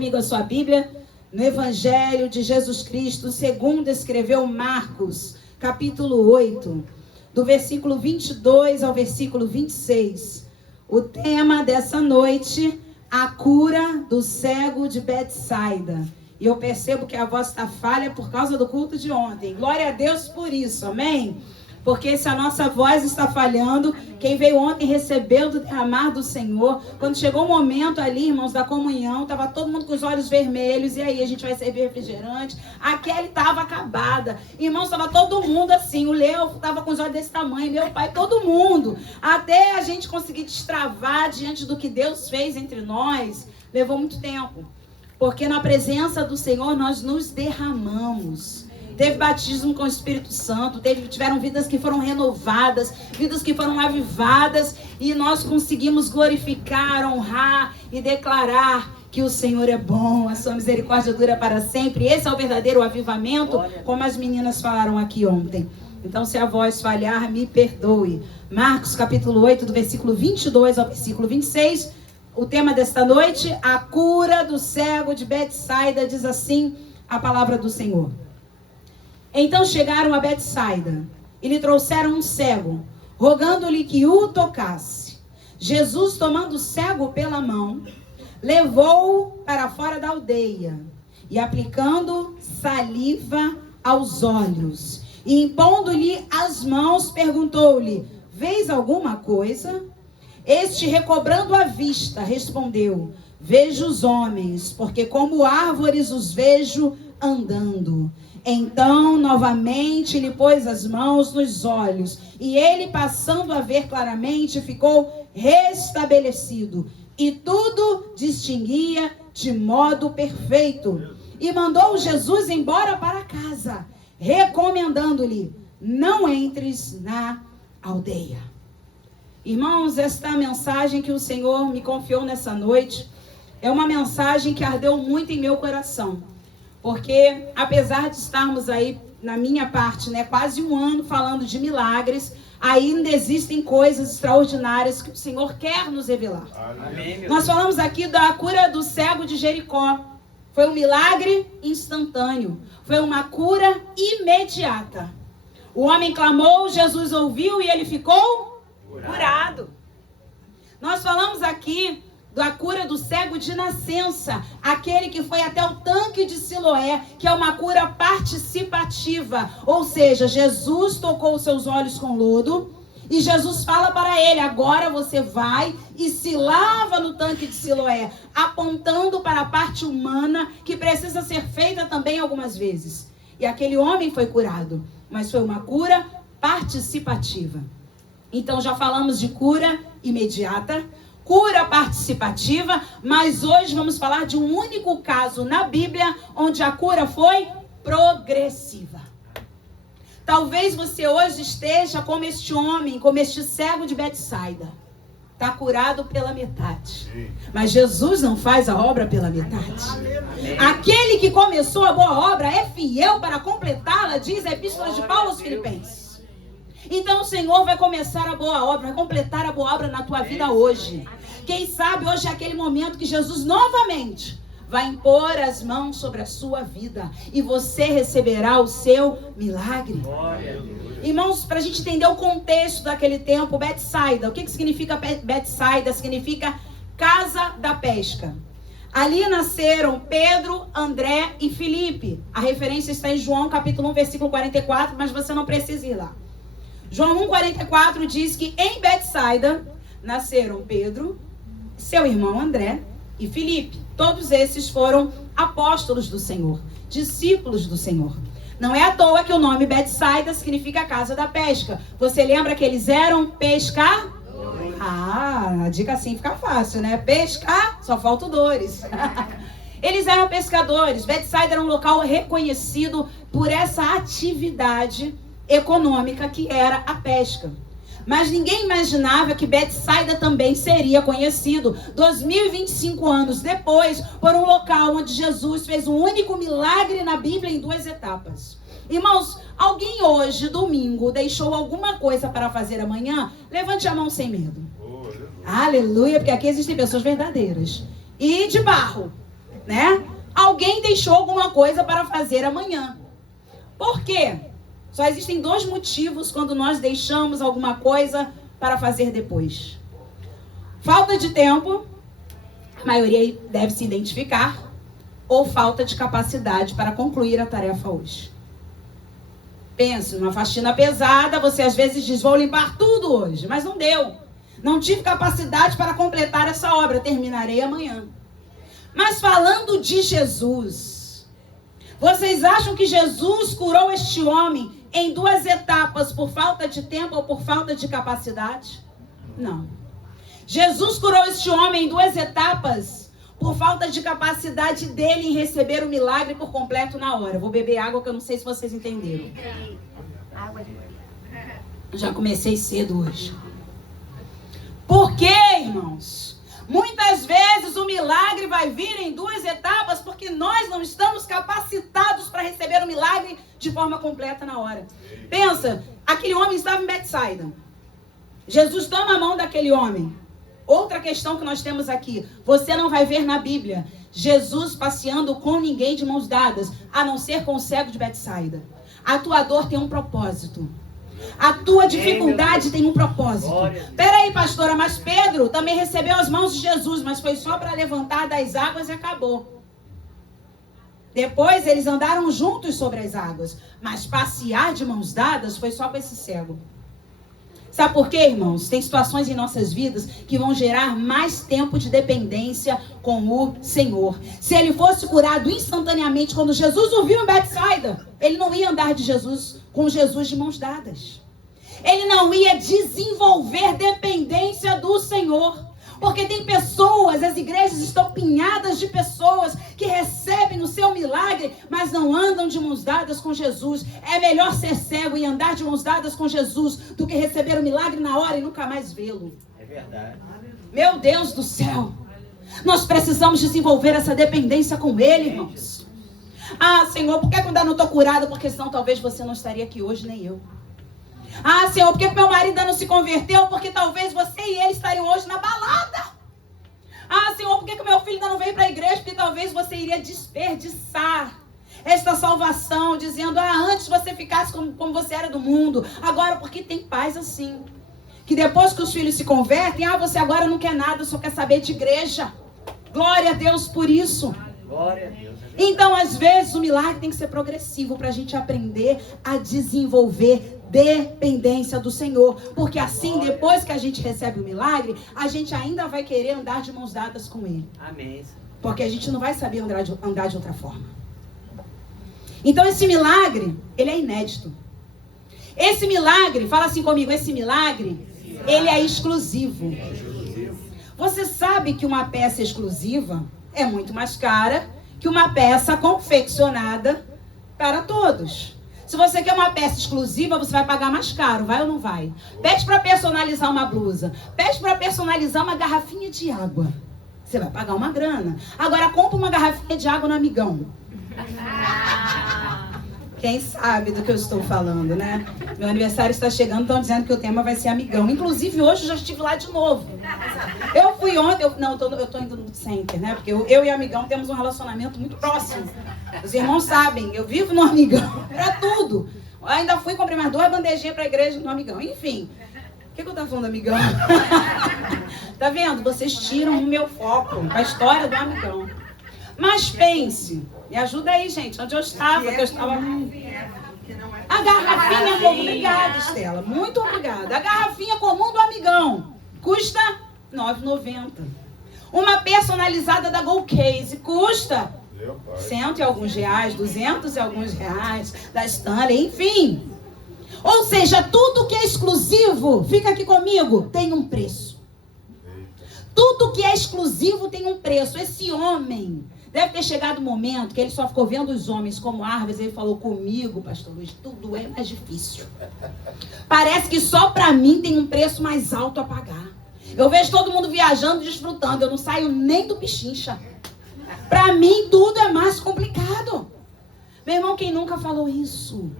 comigo a sua Bíblia no Evangelho de Jesus Cristo, segundo escreveu Marcos, capítulo 8, do versículo 22 ao versículo 26. O tema dessa noite, a cura do cego de Betsaida. E eu percebo que a voz está falha por causa do culto de ontem. Glória a Deus por isso, amém? Porque se a nossa voz está falhando, quem veio ontem recebeu do derramar do Senhor. Quando chegou o momento ali, irmãos, da comunhão, estava todo mundo com os olhos vermelhos. E aí, a gente vai servir refrigerante. A Kelly estava acabada. Irmãos, estava todo mundo assim. O Leo estava com os olhos desse tamanho. Meu pai, todo mundo. Até a gente conseguir destravar diante do que Deus fez entre nós. Levou muito tempo. Porque na presença do Senhor nós nos derramamos. Teve batismo com o Espírito Santo, tiveram vidas que foram renovadas, vidas que foram avivadas, e nós conseguimos glorificar, honrar e declarar que o Senhor é bom, a sua misericórdia dura para sempre. Esse é o verdadeiro avivamento, como as meninas falaram aqui ontem. Então, se a voz falhar, me perdoe. Marcos capítulo 8, do versículo 22 ao versículo 26, o tema desta noite, a cura do cego de Betsaida, diz assim a palavra do Senhor. Então chegaram a Betsaida e lhe trouxeram um cego, rogando-lhe que o tocasse. Jesus, tomando o cego pela mão, levou-o para fora da aldeia e aplicando saliva aos olhos e impondo-lhe as mãos, perguntou-lhe: vês alguma coisa? Este, recobrando a vista, respondeu: vejo os homens, porque como árvores os vejo andando. Então, novamente, lhe pôs as mãos nos olhos, e ele, passando a ver claramente, ficou restabelecido, e tudo distinguia de modo perfeito. E mandou Jesus embora para casa, recomendando-lhe: não entres na aldeia. Irmãos, esta mensagem que o Senhor me confiou nessa noite é uma mensagem que ardeu muito em meu coração. Porque, apesar de estarmos aí, na minha parte, quase um ano falando de milagres, ainda existem coisas extraordinárias que o Senhor quer nos revelar. Amém. Nós falamos aqui da cura do cego de Jericó. Foi um milagre instantâneo. Foi uma cura imediata. O homem clamou, Jesus ouviu e ele ficou curado. Nós falamos aqui da cura do cego de nascença, aquele que foi até o tanque de Siloé, que é uma cura participativa, ou seja, Jesus tocou os seus olhos com lodo, e Jesus fala para ele: agora você vai e se lava no tanque de Siloé, apontando para a parte humana, que precisa ser feita também algumas vezes. E aquele homem foi curado, mas foi uma cura participativa. Então já falamos de cura imediata, cura participativa, mas hoje vamos falar de um único caso na Bíblia onde a cura foi progressiva. Talvez você hoje esteja como este homem, como este cego de Betsaida. Está curado pela metade. Mas Jesus não faz a obra pela metade. Aquele que começou a boa obra é fiel para completá-la, diz a Epístola de Paulo aos Filipenses. Então o Senhor vai começar a boa obra, vai completar a boa obra na tua vida hoje. Quem sabe hoje é aquele momento que Jesus novamente vai impor as mãos sobre a sua vida e você receberá o seu milagre. Irmãos, para a gente entender o contexto daquele tempo, Betsaida, o que significa Betsaida? Significa casa da pesca. Ali nasceram Pedro, André e Filipe. A referência está em João capítulo 1, versículo 44, mas você não precisa ir lá. João 1,44 diz que em Betsaida nasceram Pedro, seu irmão André e Filipe. Todos esses foram apóstolos do Senhor, discípulos do Senhor. Não é à toa que o nome Betsaida significa casa da pesca. Você lembra que eles eram pescadores? Ah, a dica assim fica fácil, né? Pescar, só falta dores. Eles eram pescadores. Betsaida era um local reconhecido por essa atividade econômica que era a pesca. Mas ninguém imaginava que Betsaida também seria conhecido 2025 anos depois por um local onde Jesus fez um único milagre na Bíblia em 2 etapas. Irmãos, alguém hoje, domingo, deixou alguma coisa para fazer amanhã? Levante a mão sem medo. Aleluia, porque aqui existem pessoas verdadeiras. E de barro. né? Alguém deixou alguma coisa para fazer amanhã. Por quê? Só existem 2 motivos quando nós deixamos alguma coisa para fazer depois. Falta de tempo, a maioria deve se identificar, ou falta de capacidade para concluir a tarefa hoje. Pense, numa faxina pesada, você às vezes diz, vou limpar tudo hoje, mas não deu. Não tive capacidade para completar essa obra, terminarei amanhã. Mas falando de Jesus, vocês acham que Jesus curou este homem em 2 etapas por falta de tempo ou por falta de capacidade? Não. Jesus curou este homem em 2 etapas por falta de capacidade dele em receber o milagre por completo na hora. Vou beber água que eu não sei se vocês entenderam. Já comecei cedo hoje. Por quê, irmãos? Muitas vezes o milagre vai vir em 2 etapas porque nós não estamos capacitados para receber o milagre de forma completa na hora. Pensa, aquele homem estava em Betsaida. Jesus toma a mão daquele homem. Outra questão que nós temos aqui, você não vai ver na Bíblia Jesus passeando com ninguém de mãos dadas, a não ser com o cego de Betsaida. A tua dor tem um propósito. A tua dificuldade tem um propósito. Peraí, pastora, mas Pedro também recebeu as mãos de Jesus, mas foi só para levantar das águas e acabou. Depois eles andaram juntos sobre as águas, mas passear de mãos dadas foi só com esse cego. Sabe por quê, irmãos? Tem situações em nossas vidas que vão gerar mais tempo de dependência com o Senhor. Se ele fosse curado instantaneamente, quando Jesus o viu em Betsaida, ele não ia andar com Jesus de mãos dadas. Ele não ia desenvolver dependência do Senhor. Porque tem pessoas, as igrejas estão pinhadas de pessoas que recebem o seu milagre, mas não andam de mãos dadas com Jesus. É melhor ser cego e andar de mãos dadas com Jesus do que receber o milagre na hora e nunca mais vê-lo. É verdade. Meu Deus do céu. Nós precisamos desenvolver essa dependência com Ele, irmãos. Ah, Senhor, por que eu ainda não estou curada? Porque senão talvez você não estaria aqui hoje, nem eu. Ah, Senhor, por que meu marido ainda não se converteu? Porque talvez você e ele estariam hoje na balada. Ah, Senhor, por que meu filho ainda não veio para a igreja? Porque talvez você iria desperdiçar esta salvação, dizendo, antes você ficasse como você era do mundo. Agora, porque tem pais assim, que depois que os filhos se convertem, você agora não quer nada, só quer saber de igreja. Glória a Deus por isso. Glória a Deus. Então, às vezes, o milagre tem que ser progressivo para a gente aprender a desenvolver dependência do Senhor. Porque assim, depois que a gente recebe o milagre, a gente ainda vai querer andar de mãos dadas com Ele. Amém. Porque a gente não vai saber andar de outra forma. Então, esse milagre, ele é inédito. Esse milagre, fala assim comigo, esse milagre, ele é exclusivo. Você sabe que uma peça exclusiva é muito mais cara que uma peça confeccionada para todos. Se você quer uma peça exclusiva, você vai pagar mais caro, vai ou não vai? Pede para personalizar uma blusa, pede para personalizar uma garrafinha de água. Você vai pagar uma grana. Agora compra uma garrafinha de água no Amigão. Quem sabe do que eu estou falando, né? Meu aniversário está chegando, estão dizendo que o tema vai ser Amigão. Inclusive, hoje eu já estive lá de novo. Eu fui ontem, eu tô indo no center, né? Porque eu e o Amigão temos um relacionamento muito próximo. Os irmãos sabem, eu vivo no Amigão. Era tudo. Eu ainda fui comprar mais 2 bandejinhas para a igreja no Amigão. Enfim, o que eu tava falando do Amigão? Tá vendo? Vocês tiram o meu foco da história do Amigão. Mas pense, me ajuda aí, gente, onde eu estava, que eu estava... A garrafinha comum, obrigada, Estela, muito obrigada. A garrafinha comum do Amigão custa R$ 9,90. Uma personalizada da Gold Case custa 100 e alguns reais, 200 e alguns reais, da Stanley, enfim. Ou seja, tudo que é exclusivo, fica aqui comigo, tem um preço. Tudo que é exclusivo tem um preço. Esse homem... Deve ter chegado o momento que ele só ficou vendo os homens como árvores. Ele falou, comigo, pastor Luiz, tudo é mais difícil. Parece que só para mim tem um preço mais alto a pagar. Eu vejo todo mundo viajando, desfrutando. Eu não saio nem do pichincha. Para mim, tudo é mais complicado. Meu irmão, quem nunca falou isso?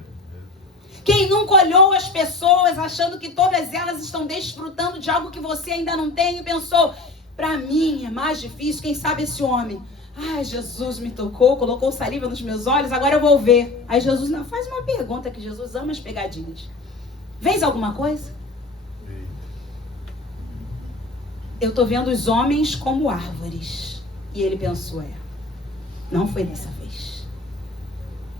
Quem nunca olhou as pessoas achando que todas elas estão desfrutando de algo que você ainda não tem e pensou, para mim é mais difícil, quem sabe esse homem... Ai, Jesus me tocou, colocou saliva nos meus olhos, agora eu vou ver. Aí Jesus não faz uma pergunta, que Jesus ama as pegadinhas. Vês alguma coisa? Eu estou vendo os homens como árvores. E ele pensou, não foi dessa vez.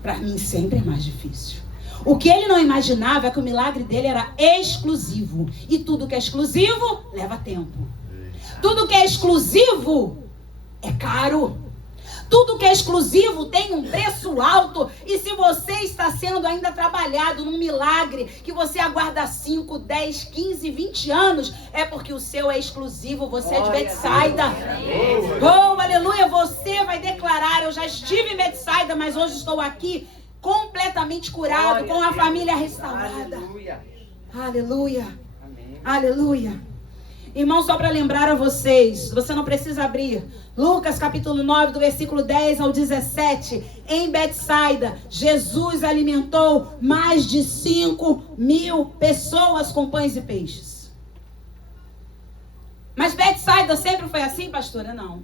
Para mim sempre é mais difícil. O que ele não imaginava é que o milagre dele era exclusivo. E tudo que é exclusivo leva tempo. Tudo que é exclusivo é caro. Tudo que é exclusivo tem um preço alto. E se você está sendo ainda trabalhado num milagre que você aguarda 5, 10, 15, 20 anos, é porque o seu é exclusivo. Você é de Betsaida. Oh, aleluia. Você vai declarar, eu já estive em Betsaida, mas hoje estou aqui completamente curado, com a família restaurada. Aleluia. Aleluia. Irmão, só para lembrar a vocês, você não precisa abrir. Lucas capítulo 9, do versículo 10 ao 17. Em Betsaida, Jesus alimentou mais de 5.000 pessoas com pães e peixes. Mas Betsaida sempre foi assim, pastora? Não.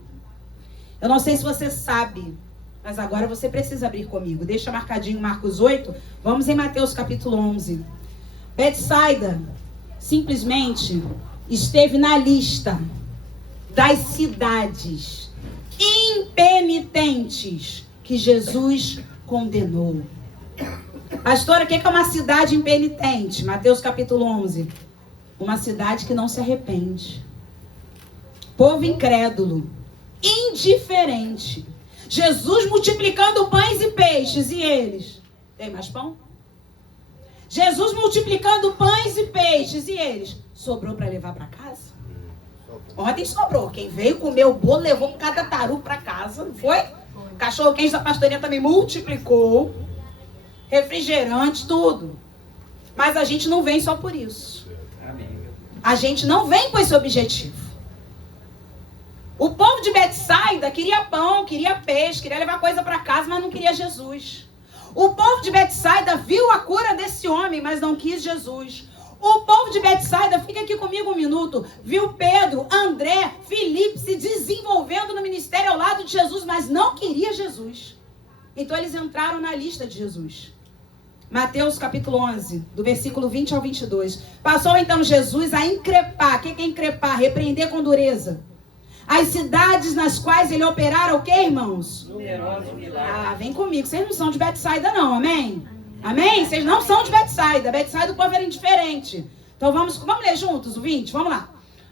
Eu não sei se você sabe, mas agora você precisa abrir comigo. Deixa marcadinho Marcos 8. Vamos em Mateus capítulo 11. Betsaida simplesmente esteve na lista das cidades impenitentes que Jesus condenou. Pastora, o que é uma cidade impenitente? Mateus capítulo 11. Uma cidade que não se arrepende. Povo incrédulo, indiferente. Jesus multiplicando pães e peixes, e eles? Tem mais pão? Jesus multiplicando pães e peixes, e eles? Sobrou para levar para casa? Ontem sobrou. Quem veio comer o bolo levou cada tarugo para casa, não foi? Cachorro quente da pastorinha também multiplicou. Refrigerante, tudo. Mas a gente não vem só por isso. A gente não vem com esse objetivo. O povo de Betsaida queria pão, queria peixe, queria levar coisa para casa, mas não queria Jesus. O povo de Betsaida viu a cura desse homem, mas não quis Jesus. O povo de Betsaida, fica aqui comigo um minuto, viu Pedro, André, Filipe se desenvolvendo no ministério ao lado de Jesus, mas não queria Jesus. Então eles entraram na lista de Jesus. Mateus capítulo 11, do versículo 20 ao 22. Passou então Jesus a increpar. O que é increpar? Repreender com dureza. As cidades nas quais ele operara, o que, irmãos? Numerosos milagres. Vem comigo, vocês não são de Betsaida não, amém? Amém? Vocês não são de Betsaida. Betsaida o povo era indiferente. Então vamos ler juntos o 20, vamos lá.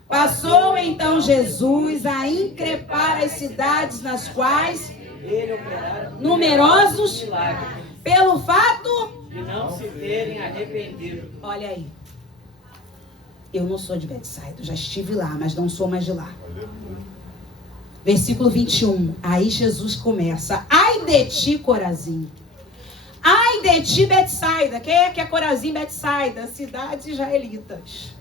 Passou então Jesus a increpar as cidades nas quais ele operara numerosos milagres, pelo fato de não se terem arrependido. Olha aí. Eu não sou de Betsaida, já estive lá, mas não sou mais de lá. Versículo 21. Aí Jesus começa. Ai de ti, Corazim. Ai de ti, Betsaida. Quem é que é Corazim, Betsaida? Cidades israelitas.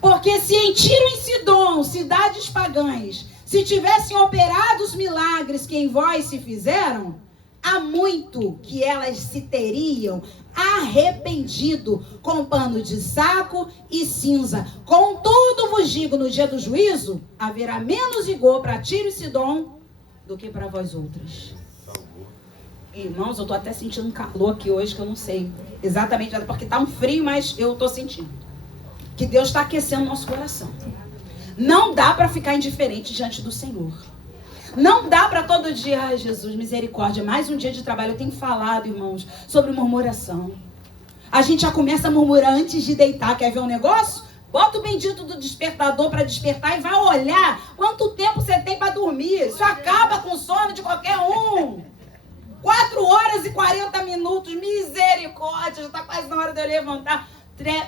Porque se em Tiro e Sidom, cidades pagãs, se tivessem operado os milagres que em vós se fizeram, há muito que elas se teriam arrependido com pano de saco e cinza. Contudo vos digo, no dia do juízo, haverá menos rigor para Tiro e Sidom do que para vós outras. Irmãos, eu estou até sentindo um calor aqui hoje, que eu não sei exatamente, porque está um frio, mas eu estou sentindo que Deus está aquecendo nosso coração. Não dá para ficar indiferente diante do Senhor. Não dá para todo dia, ai Jesus, misericórdia, mais um dia de trabalho. Eu tenho falado, irmãos, sobre murmuração. A gente já começa a murmurar antes de deitar. Quer ver um negócio? Bota o bendito do despertador para despertar e vai olhar quanto tempo você tem para dormir. Isso acaba com o sono de qualquer um. 4 horas e 40 minutos, misericórdia, já está quase na hora de eu levantar.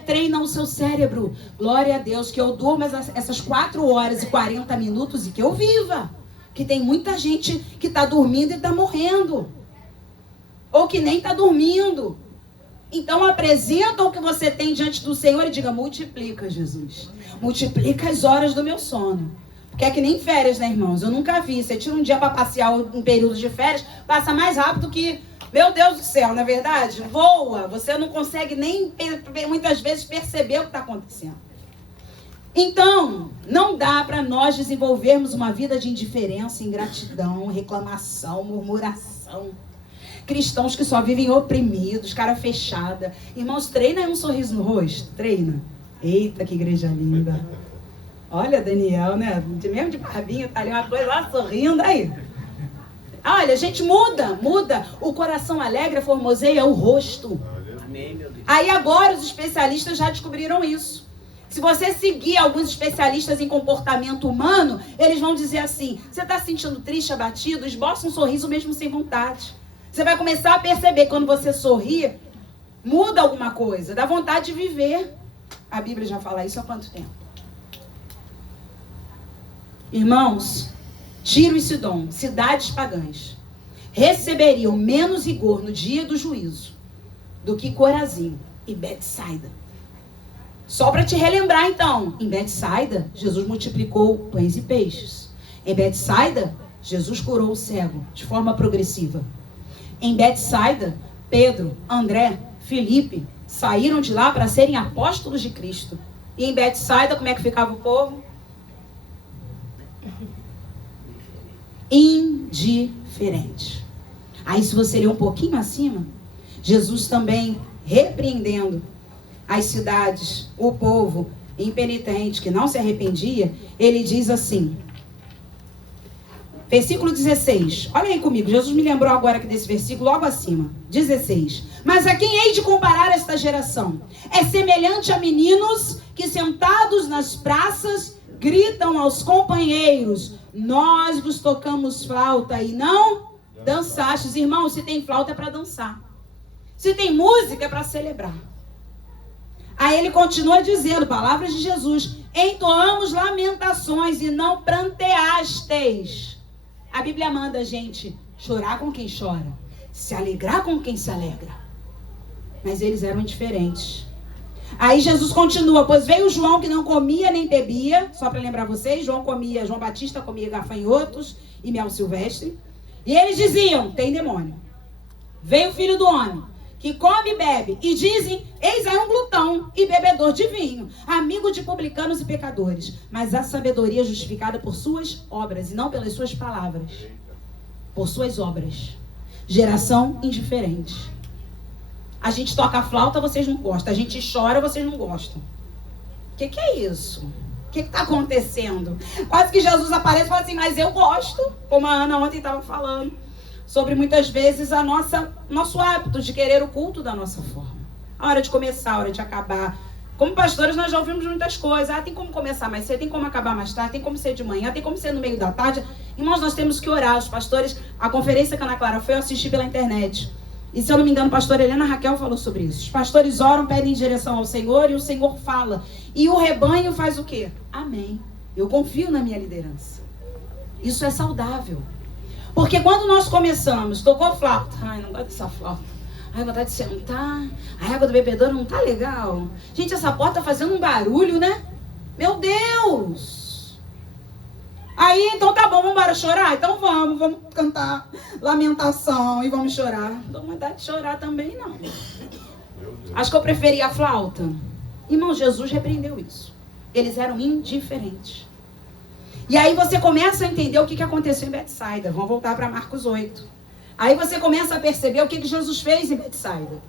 Treina o seu cérebro. Glória a Deus, que eu durma essas 4 horas e 40 minutos e que eu viva. Que tem muita gente que está dormindo e está morrendo. Ou que nem está dormindo. Então apresenta o que você tem diante do Senhor e diga, multiplica, Jesus. Multiplica as horas do meu sono. Porque é que nem férias, né, irmãos? Eu nunca vi. Você tira um dia para passear um período de férias, passa mais rápido que... Meu Deus do céu, não é verdade? Voa. Você não consegue nem, muitas vezes, perceber o que está acontecendo. Então, não dá para nós desenvolvermos uma vida de indiferença, ingratidão, reclamação, murmuração. Cristãos que só vivem oprimidos, cara fechada. Irmãos, treina aí um sorriso no rosto. Treina. Eita, que igreja linda. Olha, Daniel, né? Mesmo de barbinha, tá ali uma coisa lá sorrindo aí. Olha, gente, muda. O coração alegre formoseia o rosto. Aí agora os especialistas já descobriram isso. Se você seguir alguns especialistas em comportamento humano, eles vão dizer assim: você está se sentindo triste, abatido? Esboça um sorriso mesmo sem vontade. Você vai começar a perceber que quando você sorri, muda alguma coisa, dá vontade de viver. A Bíblia já fala isso há quanto tempo? Irmãos, Tiro e Sidom, cidades pagãs, receberiam menos rigor no dia do juízo do que Corazim e Betsaida. Só para te relembrar então, em Betsaida, Jesus multiplicou pães e peixes. Em Betsaida, Jesus curou o cego de forma progressiva. Em Betsaida, Pedro, André, Filipe saíram de lá para serem apóstolos de Cristo. E em Betsaida, como é que ficava o povo? Indiferente. Aí se você ler um pouquinho acima, Jesus também repreendendo as cidades, o povo impenitente que não se arrependia, ele diz assim, versículo 16, olha aí comigo, Jesus me lembrou agora aqui desse versículo logo acima, 16, mas a quem hei de comparar esta geração? É semelhante a meninos que sentados nas praças gritam aos companheiros: nós vos tocamos flauta e não dançastes. Irmão, se tem flauta é para dançar, se tem música é para celebrar. Aí ele continua dizendo, palavras de Jesus: entoamos lamentações e não pranteasteis. A Bíblia manda a gente chorar com quem chora, se alegrar com quem se alegra. Mas eles eram indiferentes. Aí Jesus continua, pois veio João que não comia nem bebia, só para lembrar vocês, João Batista comia gafanhotos e mel silvestre. E eles diziam, tem demônio. Veio o Filho do Homem, que come e bebe, e dizem, eis aí um glutão e bebedor de vinho, amigo de publicanos e pecadores. Mas a sabedoria é justificada por suas obras, e não pelas suas palavras. Por suas obras. Geração indiferente. A gente toca a flauta, vocês não gostam. A gente chora, vocês não gostam. O que é isso? O que está acontecendo? Quase que Jesus aparece e fala assim, mas eu gosto. Como a Ana ontem estava falando. Sobre muitas vezes nosso hábito de querer o culto da nossa forma. A hora de começar, a hora de acabar. Como pastores nós já ouvimos muitas coisas. Tem como começar mais cedo, tem como acabar mais tarde, tem como ser de manhã, tem como ser no meio da tarde. Irmãos, nós temos que orar. Os pastores, a conferência que a Ana Clara foi, eu assisti pela internet. E se eu não me engano, a pastora Helena Raquel falou sobre isso. Os pastores oram, pedem direção ao Senhor e o Senhor fala. E o rebanho faz o quê? Amém. Eu confio na minha liderança. Isso é saudável. Porque quando nós começamos, tocou flauta. Ai, não gosto dessa flauta. Ai, vontade de sentar. A água do bebedouro não tá legal. Gente, essa porta tá fazendo um barulho, né? Meu Deus! Aí, então tá bom, vamos embora chorar? Então vamos cantar lamentação e vamos chorar. Não dou vontade de chorar também, não. Acho que eu preferia a flauta. Irmão, Jesus repreendeu isso. Eles eram indiferentes. E aí você começa a entender o que aconteceu em Betsaida. Vamos voltar para Marcos 8. Aí você começa a perceber o que Jesus fez em Betsaida.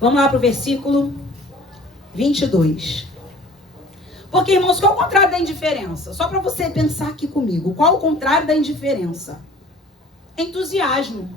Vamos lá para o versículo 22. Porque, irmãos, qual é o contrário da indiferença? Só para você pensar aqui comigo. Qual é o contrário da indiferença? Entusiasmo,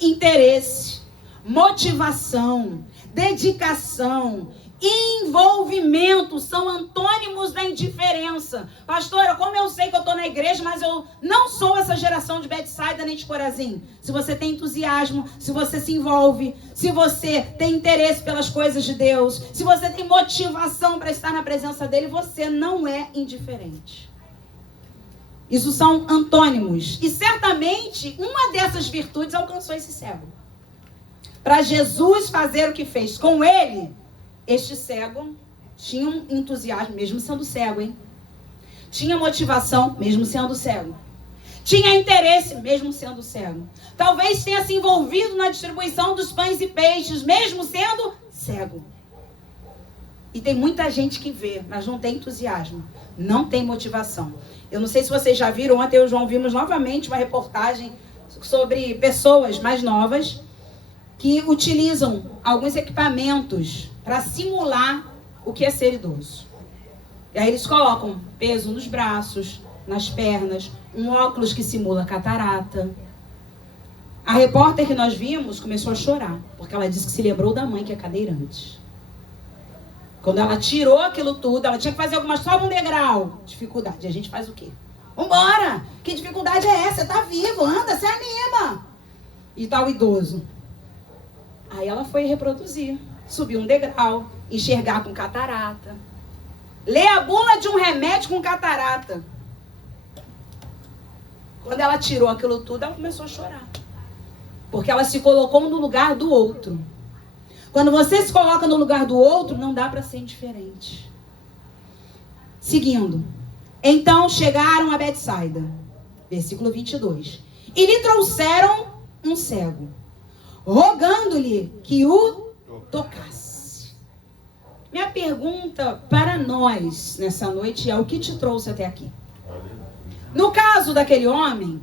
interesse, motivação, dedicação, envolvimento são antônimos da indiferença. Pastora, como eu sei que eu estou na igreja, mas eu não sou essa geração de Betsaida nem de Corazim? Se você tem entusiasmo, se você se envolve, se você tem interesse pelas coisas de Deus, se você tem motivação para estar na presença dele, você não é indiferente. Isso são antônimos. E certamente uma dessas virtudes alcançou esse cego. Para Jesus fazer o que fez com ele, este cego tinha um entusiasmo, mesmo sendo cego, hein? Tinha motivação, mesmo sendo cego. Tinha interesse, mesmo sendo cego. Talvez tenha se envolvido na distribuição dos pães e peixes, mesmo sendo cego. E tem muita gente que vê, mas não tem entusiasmo, não tem motivação. Eu não sei se vocês já viram, ontem eu e o João vimos novamente uma reportagem sobre pessoas mais novas que utilizam alguns equipamentos para simular o que é ser idoso. E aí eles colocam peso nos braços, nas pernas, um óculos que simula catarata. A repórter que nós vimos começou a chorar, porque ela disse que se lembrou da mãe que é cadeirante. Quando ela tirou aquilo tudo, ela tinha que fazer algumas, sobe um degrau. Dificuldade. E a gente faz o quê? Vambora! Que dificuldade é essa? Você tá vivo, anda, se anima! E tá o idoso. Aí ela foi reproduzir. Subir um degrau, enxergar com catarata. Ler a bula de um remédio com catarata. Quando ela tirou aquilo tudo, ela começou a chorar. Porque ela se colocou no lugar do outro. Quando você se coloca no lugar do outro, não dá para ser indiferente. Seguindo. Então chegaram a Betsaida. Versículo 22. E lhe trouxeram um cego, rogando-lhe que o tocasse. Minha pergunta para nós nessa noite é: o que te trouxe até aqui? No caso daquele homem,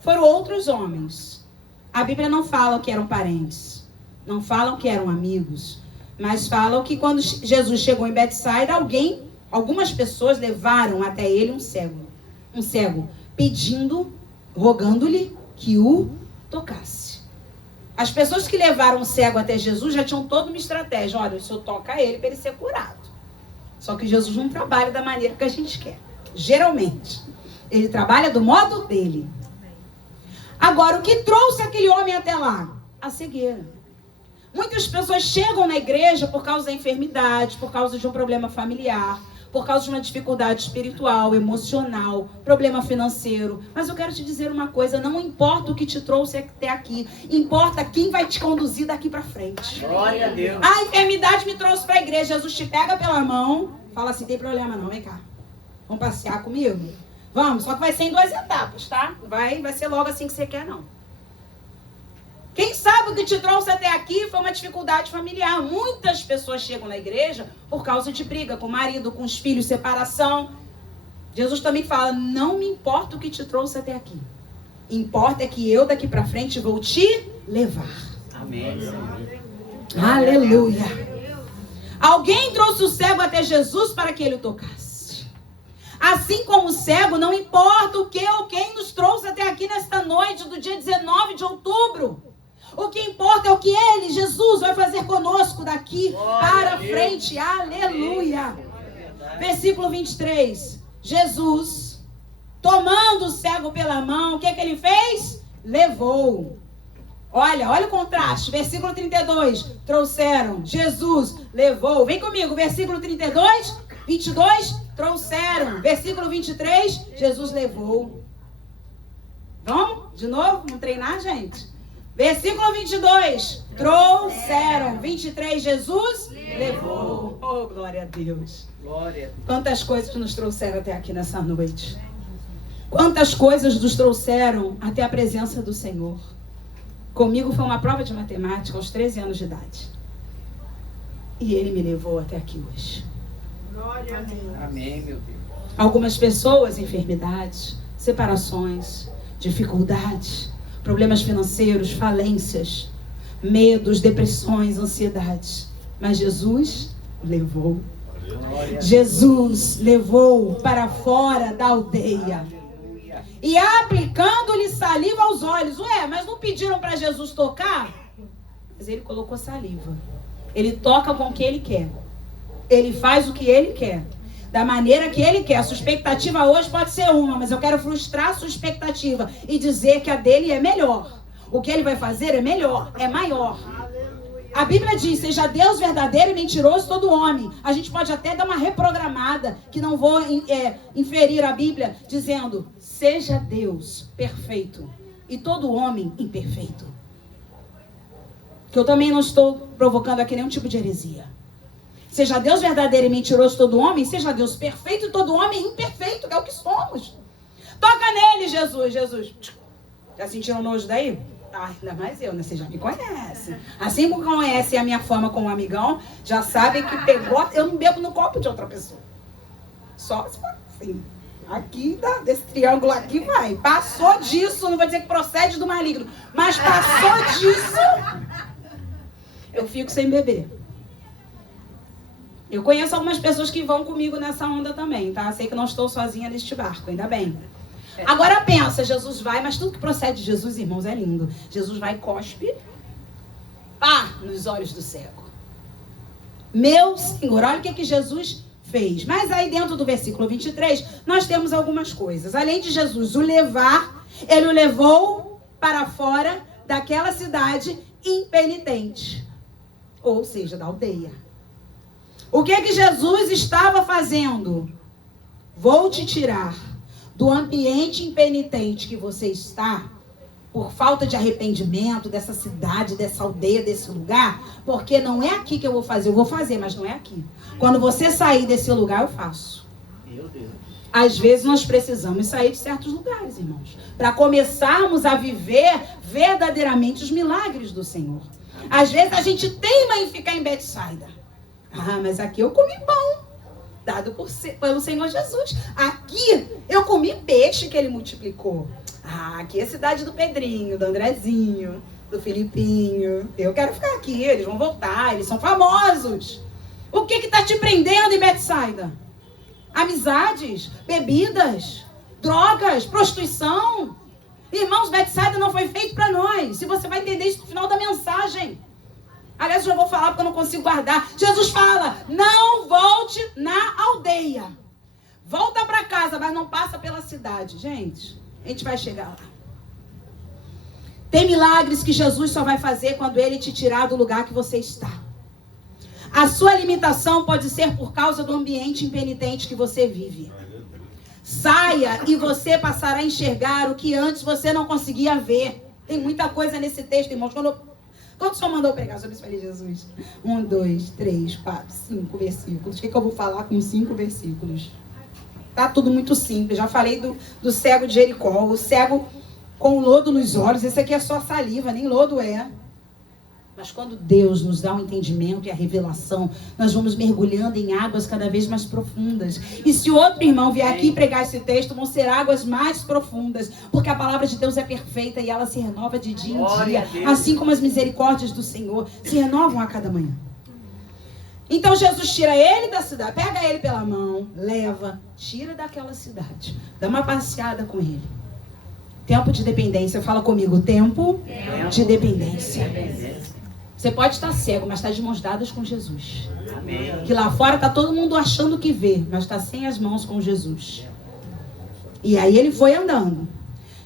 foram outros homens. A Bíblia não fala que eram parentes. Não falam que eram amigos, mas falam que quando Jesus chegou em Betsaida, algumas pessoas levaram até ele um cego, pedindo, rogando-lhe que o tocasse. As pessoas que levaram o cego até Jesus já tinham toda uma estratégia. Olha, o Senhor toca ele para ele ser curado. Só que Jesus não trabalha da maneira que a gente quer. Geralmente, ele trabalha do modo dele. Agora, o que trouxe aquele homem até lá? A cegueira. Muitas pessoas chegam na igreja por causa da enfermidade, por causa de um problema familiar, por causa de uma dificuldade espiritual, emocional, problema financeiro. Mas eu quero te dizer uma coisa: não importa o que te trouxe até aqui, importa quem vai te conduzir daqui para frente. Glória a Deus. A enfermidade me trouxe para a igreja. Jesus te pega pela mão, fala assim: tem problema não, vem cá. Vamos passear comigo? Vamos, só que vai ser em 2 etapas, tá? Vai ser logo assim que você quer, não. Quem sabe o que te trouxe até aqui foi uma dificuldade familiar. Muitas pessoas chegam na igreja por causa de briga com o marido, com os filhos, separação. Jesus também fala: não me importa o que te trouxe até aqui. Importa é que eu daqui para frente vou te levar. Amém. Aleluia. Alguém trouxe o cego até Jesus para que ele o tocasse. Assim como o cego, não importa o que ou quem nos trouxe até aqui nesta noite do dia 19 de outubro. O que importa é o que ele, Jesus, vai fazer conosco daqui para frente. Aleluia. Versículo 23. Jesus, tomando o cego pela mão, o que ele fez? Levou. Olha o contraste. Versículo 32. Trouxeram. Jesus levou. Vem comigo. Versículo 32. 22. Trouxeram. Versículo 23. Jesus levou. Vamos? De novo? Vamos treinar, gente? Versículo 22. Trouxeram. 23. Jesus levou. Oh, glória a Deus. Glória. Quantas coisas nos trouxeram até aqui nessa noite. Quantas coisas nos trouxeram até a presença do Senhor. Comigo foi uma prova de matemática aos 13 anos de idade. E Ele me levou até aqui hoje. Glória a Deus. Amém, meu Deus. Algumas pessoas, enfermidades, separações, dificuldades, problemas financeiros, falências, medos, depressões, ansiedades. Mas Jesus levou. Jesus levou para fora da aldeia. E aplicando-lhe saliva aos olhos. Ué, mas não pediram para Jesus tocar? Mas ele colocou saliva. Ele toca com o que ele quer. Ele faz o que ele quer. Da maneira que ele quer. A sua expectativa hoje pode ser uma, mas eu quero frustrar a sua expectativa e dizer que a dele é melhor. O que ele vai fazer é melhor, é maior. A Bíblia diz: seja Deus verdadeiro e mentiroso todo homem. A gente pode até dar uma reprogramada, que não vou inferir a Bíblia, dizendo: seja Deus perfeito e todo homem imperfeito. Que eu também não estou provocando aqui nenhum tipo de heresia. Seja Deus verdadeiro e mentiroso todo homem, seja Deus perfeito e todo homem imperfeito, que é o que somos. Toca nele, Jesus. Jesus. Já sentiram nojo daí? Ah, ainda mais eu, né? Vocês já me conhecem. Assim como conhecem a minha fama com um amigão, já sabem que pegou... Eu não bebo no copo de outra pessoa. Só assim. Aqui, desse triângulo aqui, vai. Passou disso, não vou dizer que procede do maligno, mas passou disso, eu fico sem beber. Eu conheço algumas pessoas que vão comigo nessa onda também, tá? Sei que não estou sozinha neste barco, ainda bem. Agora pensa, Jesus vai, mas tudo que procede de Jesus, irmãos, é lindo. Jesus vai e cospe, pá, nos olhos do cego. Meu Senhor, olha o que Jesus fez. Mas aí dentro do versículo 23, nós temos algumas coisas. Além de Jesus o levar, ele o levou para fora daquela cidade impenitente. Ou seja, da aldeia. O que Jesus estava fazendo? Vou te tirar do ambiente impenitente que você está, por falta de arrependimento dessa cidade, dessa aldeia, desse lugar, porque não é aqui que eu vou fazer. Eu vou fazer, mas não é aqui. Quando você sair desse lugar, eu faço. Meu Deus. Às vezes nós precisamos sair de certos lugares, irmãos, para começarmos a viver verdadeiramente os milagres do Senhor. Às vezes a gente teima em ficar em Betsaida. Ah, mas aqui eu comi pão, dado pelo Senhor Jesus. Aqui eu comi peixe que ele multiplicou. Ah, aqui é a cidade do Pedrinho, do Andrezinho, do Filipinho. Eu quero ficar aqui, eles vão voltar, eles são famosos. O que está te prendendo em Betsaida? Amizades, bebidas, drogas, prostituição. Irmãos, Betsaida não foi feito para nós. Se você vai entender isso no final da mensagem. Aliás, eu já vou falar porque eu não consigo guardar. Jesus fala, não volte na aldeia. Volta para casa, mas não passa pela cidade. Gente, a gente vai chegar lá. Tem milagres que Jesus só vai fazer quando ele te tirar do lugar que você está. A sua limitação pode ser por causa do ambiente impenitente que você vive. Saia e você passará a enxergar o que antes você não conseguia ver. Tem muita coisa nesse texto, irmãos. Quando o Senhor mandou pregar sobre isso, falei, Jesus, 1, 2, 3, 4, 5 versículos. O que eu vou falar com 5 versículos? Tá tudo muito simples. Já falei do cego de Jericó, o cego com lodo nos olhos. Esse aqui é só saliva, nem lodo é. Mas quando Deus nos dá um entendimento e a revelação, nós vamos mergulhando em águas cada vez mais profundas. E se outro irmão vier aqui pregar esse texto, vão ser águas mais profundas. Porque a palavra de Deus é perfeita e ela se renova de dia em dia. Assim como as misericórdias do Senhor se renovam a cada manhã. Então Jesus tira ele da cidade, pega ele pela mão, leva, tira daquela cidade. Dá uma passeada com ele. Tempo de dependência. Fala comigo, tempo de dependência. Você pode estar cego, mas está de mãos dadas com Jesus. Amém. Que lá fora está todo mundo achando que vê, mas está sem as mãos com Jesus. E aí ele foi andando.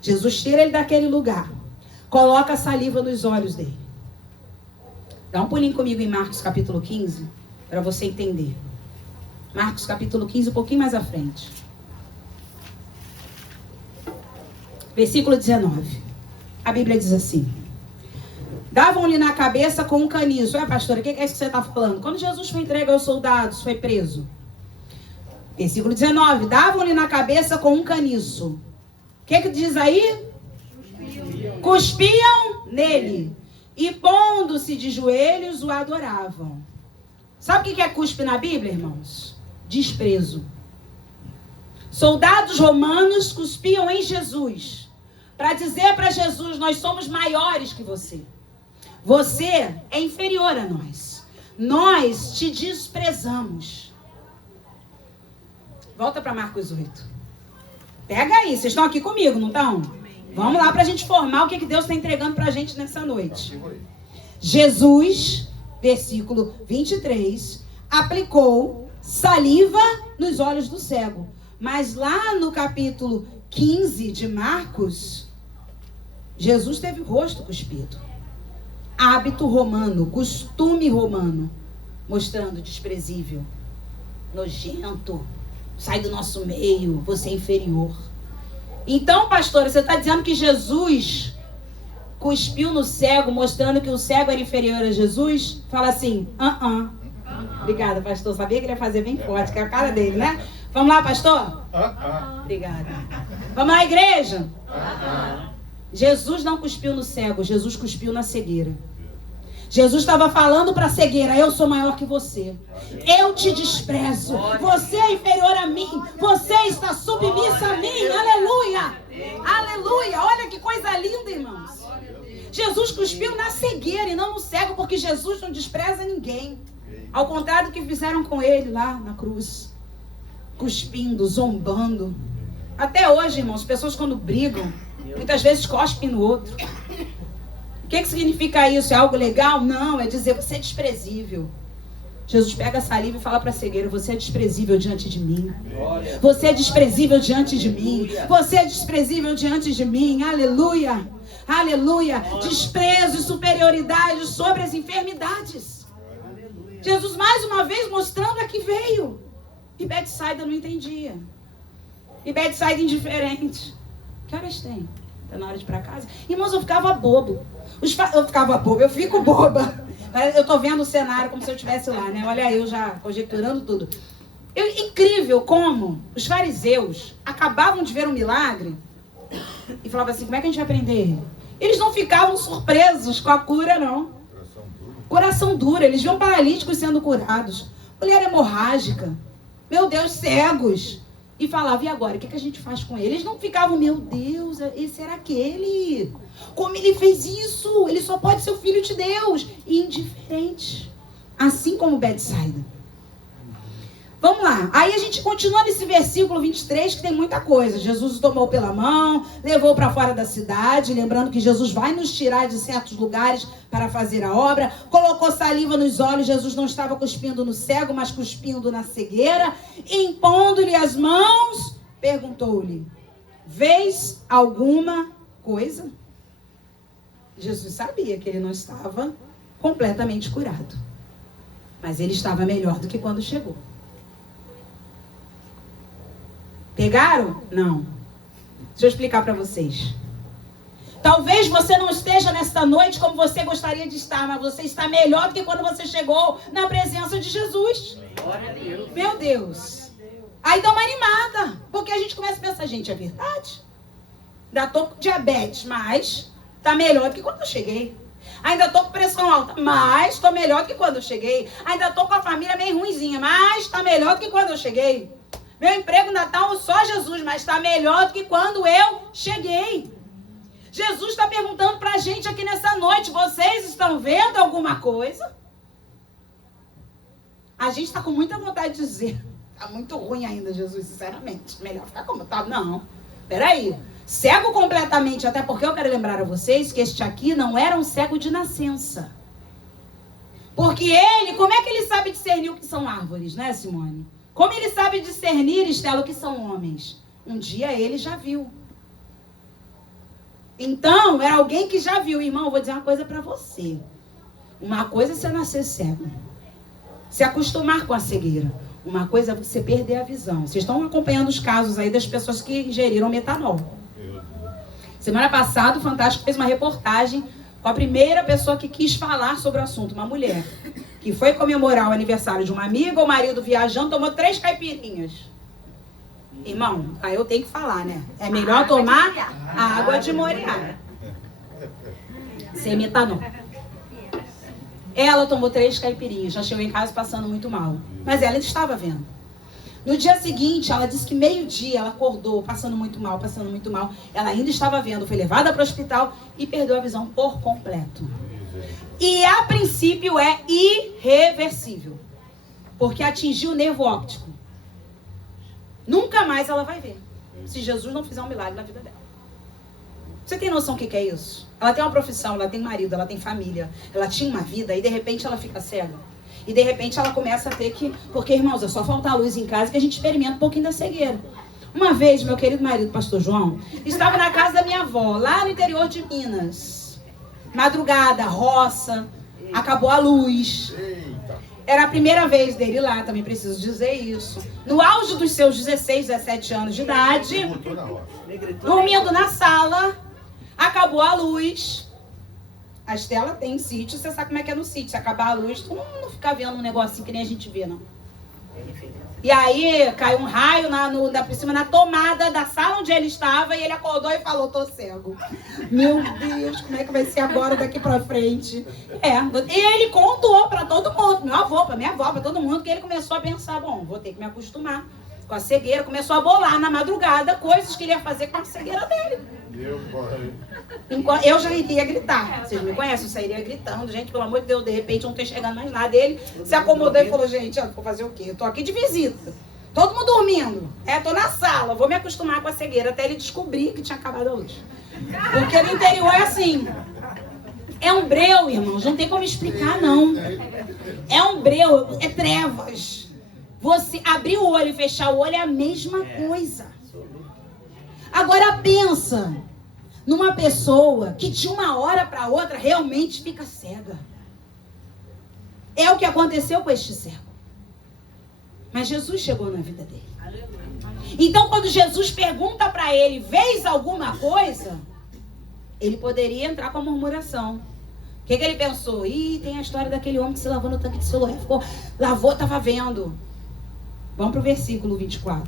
Jesus tira ele daquele lugar. Coloca a saliva nos olhos dele. Dá um pulinho comigo em Marcos capítulo 15, para você entender. Marcos capítulo 15, um pouquinho mais à frente. Versículo 19. A Bíblia diz assim. Davam-lhe na cabeça com um caniço. Pastora, o que é isso que você está falando? Quando Jesus foi entregue aos soldados, foi preso. Versículo 19. Davam-lhe na cabeça com um caniço. O que diz aí? Cuspiam nele. E pondo-se de joelhos, o adoravam. Sabe o que é cuspe na Bíblia, irmãos? Desprezo. Soldados romanos cuspiam em Jesus. Para dizer para Jesus, nós somos maiores que você. Você é inferior a nós. Nós te desprezamos. Volta para Marcos 8. Pega aí, vocês estão aqui comigo, não estão? Vamos lá para a gente formar o que Deus está entregando para a gente nessa noite. Jesus, versículo 23, aplicou saliva nos olhos do cego. Mas lá no capítulo 15 de Marcos, Jesus teve o rosto cuspido. Hábito romano, costume romano, mostrando desprezível, nojento, sai do nosso meio, você é inferior. Então, pastora, você está dizendo que Jesus cuspiu no cego, mostrando que o cego era inferior a Jesus? Fala assim, Obrigada, pastor, sabia que ele ia fazer bem forte, que é a cara dele, né? Vamos lá, pastor? Obrigada. Vamos lá, igreja? Jesus não cuspiu no cego, Jesus cuspiu na cegueira. Jesus estava falando para a cegueira: eu sou maior que você. Eu te desprezo. Você é inferior a mim. Você está submissa a mim. Aleluia. Aleluia. Olha que coisa linda, irmãos. Jesus cuspiu na cegueira e não no cego, porque Jesus não despreza ninguém. Ao contrário do que fizeram com ele lá na cruz. Cuspindo, zombando. Até hoje, irmãos, pessoas quando brigam, muitas vezes cospem no outro. O que significa isso? É algo legal? Não, é dizer: você é desprezível. Jesus pega a saliva e fala para a cegueira: você é desprezível diante de mim. Você é desprezível diante de mim. Você é desprezível diante de mim. Aleluia. Aleluia. Desprezo e superioridade sobre as enfermidades. Jesus mais uma vez mostrando a que veio. E Betsaida não entendia. E Betsaida indiferente. Que horas tem? Está na hora de ir para casa? Irmãos, eu ficava bobo. Eu fico boba. Eu estou vendo o cenário como se eu estivesse lá, né? Olha eu já conjecturando tudo. Incrível como os fariseus acabavam de ver um milagre e falavam assim: como é que a gente vai prender? Eles não ficavam surpresos com a cura, não. Coração duro. Eles viam paralíticos sendo curados. Mulher hemorrágica. Meu Deus, cegos. E falava: e agora? O que a gente faz com ele? Eles não ficavam: meu Deus, esse era aquele. Como ele fez isso? Ele só pode ser o filho de Deus. E indiferente. Assim como Betsaida. Vamos lá. Aí a gente continua nesse versículo 23, que tem muita coisa. Jesus o tomou pela mão, levou para fora da cidade. Lembrando que Jesus vai nos tirar de certos lugares para fazer a obra. Colocou saliva nos olhos. Jesus não estava cuspindo no cego, mas cuspindo na cegueira. Impondo-lhe as mãos, perguntou-lhe: vês alguma coisa? Jesus sabia que ele não estava completamente curado. Mas ele estava melhor do que quando chegou. Pegaram? Não. Deixa eu explicar para vocês. Talvez você não esteja nesta noite como você gostaria de estar, mas você está melhor do que quando você chegou na presença de Jesus. Glória a Deus. Meu Deus. Aí dá uma animada, porque a gente começa a pensar: gente, é verdade? Ainda estou com diabetes, mas está melhor do que quando eu cheguei. Ainda estou com pressão alta, mas estou melhor do que quando eu cheguei. Ainda estou com a família meio ruinzinha, mas está melhor do que quando eu cheguei. Meu emprego ainda está só Jesus, mas está melhor do que quando eu cheguei. Jesus está perguntando para a gente aqui nessa noite: vocês estão vendo alguma coisa? A gente está com muita vontade de dizer: está muito ruim ainda, Jesus, sinceramente. Melhor ficar como está. Não, peraí. Cego completamente, até porque eu quero lembrar a vocês que este aqui não era um cego de nascença. Porque ele, como é que ele sabe discernir o que são árvores, né, Simone? Como ele sabe discernir, Estela, o que são homens? Um dia ele já viu. Então, era alguém que já viu. Irmão, eu vou dizer uma coisa para você. Uma coisa é você nascer cego. Se acostumar com a cegueira. Uma coisa é você perder a visão. Vocês estão acompanhando os casos aí das pessoas que ingeriram metanol. Semana passada, o Fantástico fez uma reportagem com a primeira pessoa que quis falar sobre o assunto, uma mulher, que foi comemorar o aniversário de uma amiga, o marido viajando, tomou 3 caipirinhas. Irmão, aí eu tenho que falar, né? É melhor tomar a água de Moriá. Sem metanol. Ela tomou 3 caipirinhas, já chegou em casa passando muito mal. Mas ela estava vendo. No dia seguinte, ela disse que meio-dia ela acordou, passando muito mal. Ela ainda estava vendo, foi levada para o hospital e perdeu a visão por completo. E a princípio é irreversível, porque atingiu o nervo óptico. Nunca mais ela vai ver, se Jesus não fizer um milagre na vida dela. Você tem noção do que é isso? Ela tem uma profissão, ela tem marido, ela tem família, ela tinha uma vida e de repente ela fica cega. E de repente ela começa a ter que... Porque, irmãos, é só faltar a luz em casa que a gente experimenta um pouquinho da cegueira. Uma vez, meu querido marido, pastor João, estava na casa da minha avó, lá no interior de Minas. Madrugada, roça, acabou a luz. Era a primeira vez dele lá, também preciso dizer isso. No auge dos seus 16, 17 anos de idade, dormindo na sala, acabou a luz. A Estela tem sítio, você sabe como é que é no sítio. Se acabar a luz, tu não fica vendo um negocinho que nem a gente vê, não. E aí caiu um raio por cima na tomada da sala onde ele estava e ele acordou e falou, tô cego. Meu Deus, como é que vai ser agora daqui pra frente? E ele contou pra todo mundo, meu avô, pra minha avó, pra todo mundo, que ele começou a pensar, bom, vou ter que me acostumar com a cegueira. Começou a bolar na madrugada coisas que ele ia fazer com a cegueira dele. Eu já iria gritar. Vocês me conhecem, eu sairia gritando. Gente, pelo amor de Deus, de repente eu não tô enxergando mais nada. Ele se acomodou e falou, gente, vou fazer o quê? Eu tô aqui de visita. Todo mundo dormindo. Tô na sala. Vou me acostumar com a cegueira até ele descobrir que tinha acabado a luz. Porque no interior é assim. É um breu, irmãos. Não tem como explicar, não. É um breu, é trevas. Você abrir o olho e fechar o olho é a mesma coisa. Agora pensa numa pessoa que de uma hora para outra realmente fica cega. É o que aconteceu com este cego. Mas Jesus chegou na vida dele. Então quando Jesus pergunta para ele, vês alguma coisa? Ele poderia entrar com a murmuração. O que ele pensou? Tem a história daquele homem que se lavou no tanque de Siloé. Lavou, estava vendo. Vamos para o versículo 24.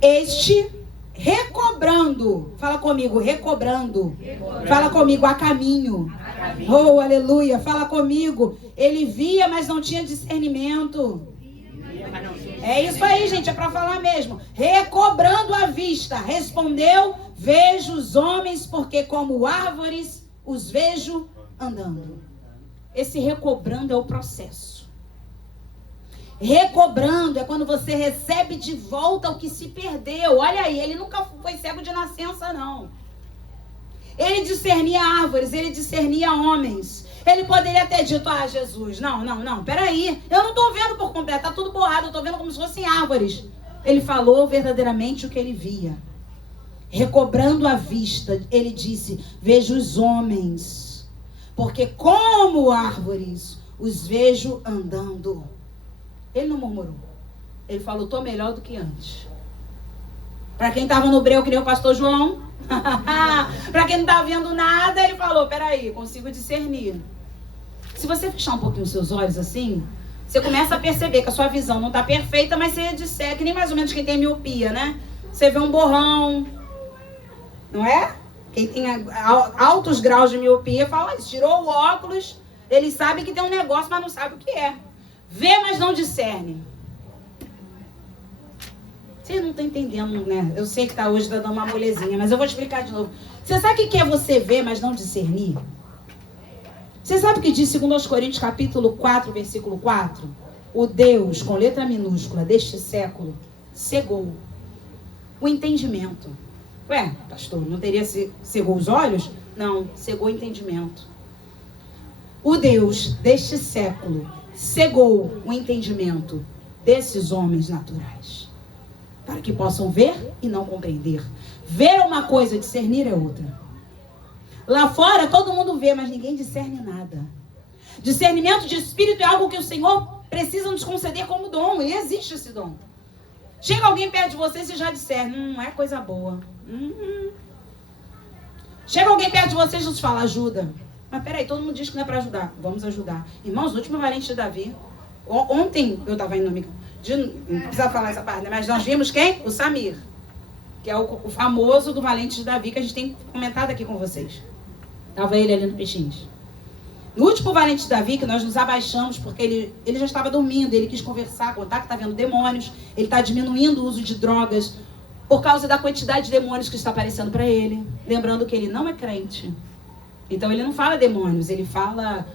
Este recobrando, fala comigo, recobrando. Fala comigo, a caminho. Oh, aleluia, fala comigo. Ele via, mas não tinha discernimento. É isso aí, gente, é para falar mesmo. Recobrando a vista, respondeu, vejo os homens, porque como árvores os vejo andando. Esse recobrando é o processo. Recobrando é quando você recebe de volta o que se perdeu. Olha aí, ele nunca foi cego de nascença, não. Ele discernia árvores, ele discernia homens. Ele poderia ter dito, Jesus, não, peraí. Eu não estou vendo por completo, tá tudo borrado, eu estou vendo como se fossem árvores. Ele falou verdadeiramente o que ele via. Recobrando a vista, ele disse, vejo os homens, porque como árvores os vejo andando. Ele não murmurou. Ele falou, tô melhor do que antes. Para quem estava no breu, que nem o pastor João. Para quem não estava vendo nada, ele falou, peraí, consigo discernir. Se você fechar um pouquinho os seus olhos assim, você começa a perceber que a sua visão não está perfeita, mas você disser, que nem mais ou menos quem tem miopia, né? Você vê um borrão, não é? Quem tem altos graus de miopia fala isso, tirou o óculos, ele sabe que tem um negócio, mas não sabe o que é. Vê, mas não discerne. Vocês não estão entendendo, né? Eu sei que hoje está dando uma molezinha, mas eu vou explicar de novo. Você sabe o que é você ver, mas não discernir? Você sabe o que diz 2 Coríntios capítulo 4, versículo 4? O Deus, com letra minúscula, deste século, cegou o entendimento. Ué, pastor, não teria cegou os olhos? Não, cegou o entendimento. O Deus deste século cegou o entendimento desses homens naturais, para que possam ver e não compreender. Ver é uma coisa, discernir é outra. Lá fora todo mundo vê, mas ninguém discerne nada. Discernimento de espírito é algo que o Senhor precisa nos conceder como dom, e existe esse dom. Chega alguém perto de você e você já discerne, não é coisa boa. Chega alguém perto de você e Jesus fala, ajuda. Mas peraí, todo mundo diz que não é para ajudar. Vamos ajudar. Irmãos, no último Valente de Davi, ontem eu estava indo, não precisa falar essa parte, né? Mas nós vimos quem? O Samir, que é o famoso do Valente de Davi, que a gente tem comentado aqui com vocês. Estava ele ali no Peixinhos. No último Valente de Davi, que nós nos abaixamos, porque ele já estava dormindo, ele quis conversar, contar que está vendo demônios, ele está diminuindo o uso de drogas, por causa da quantidade de demônios que está aparecendo para ele. Lembrando que ele não é crente. Então ele não fala demônios, ele fala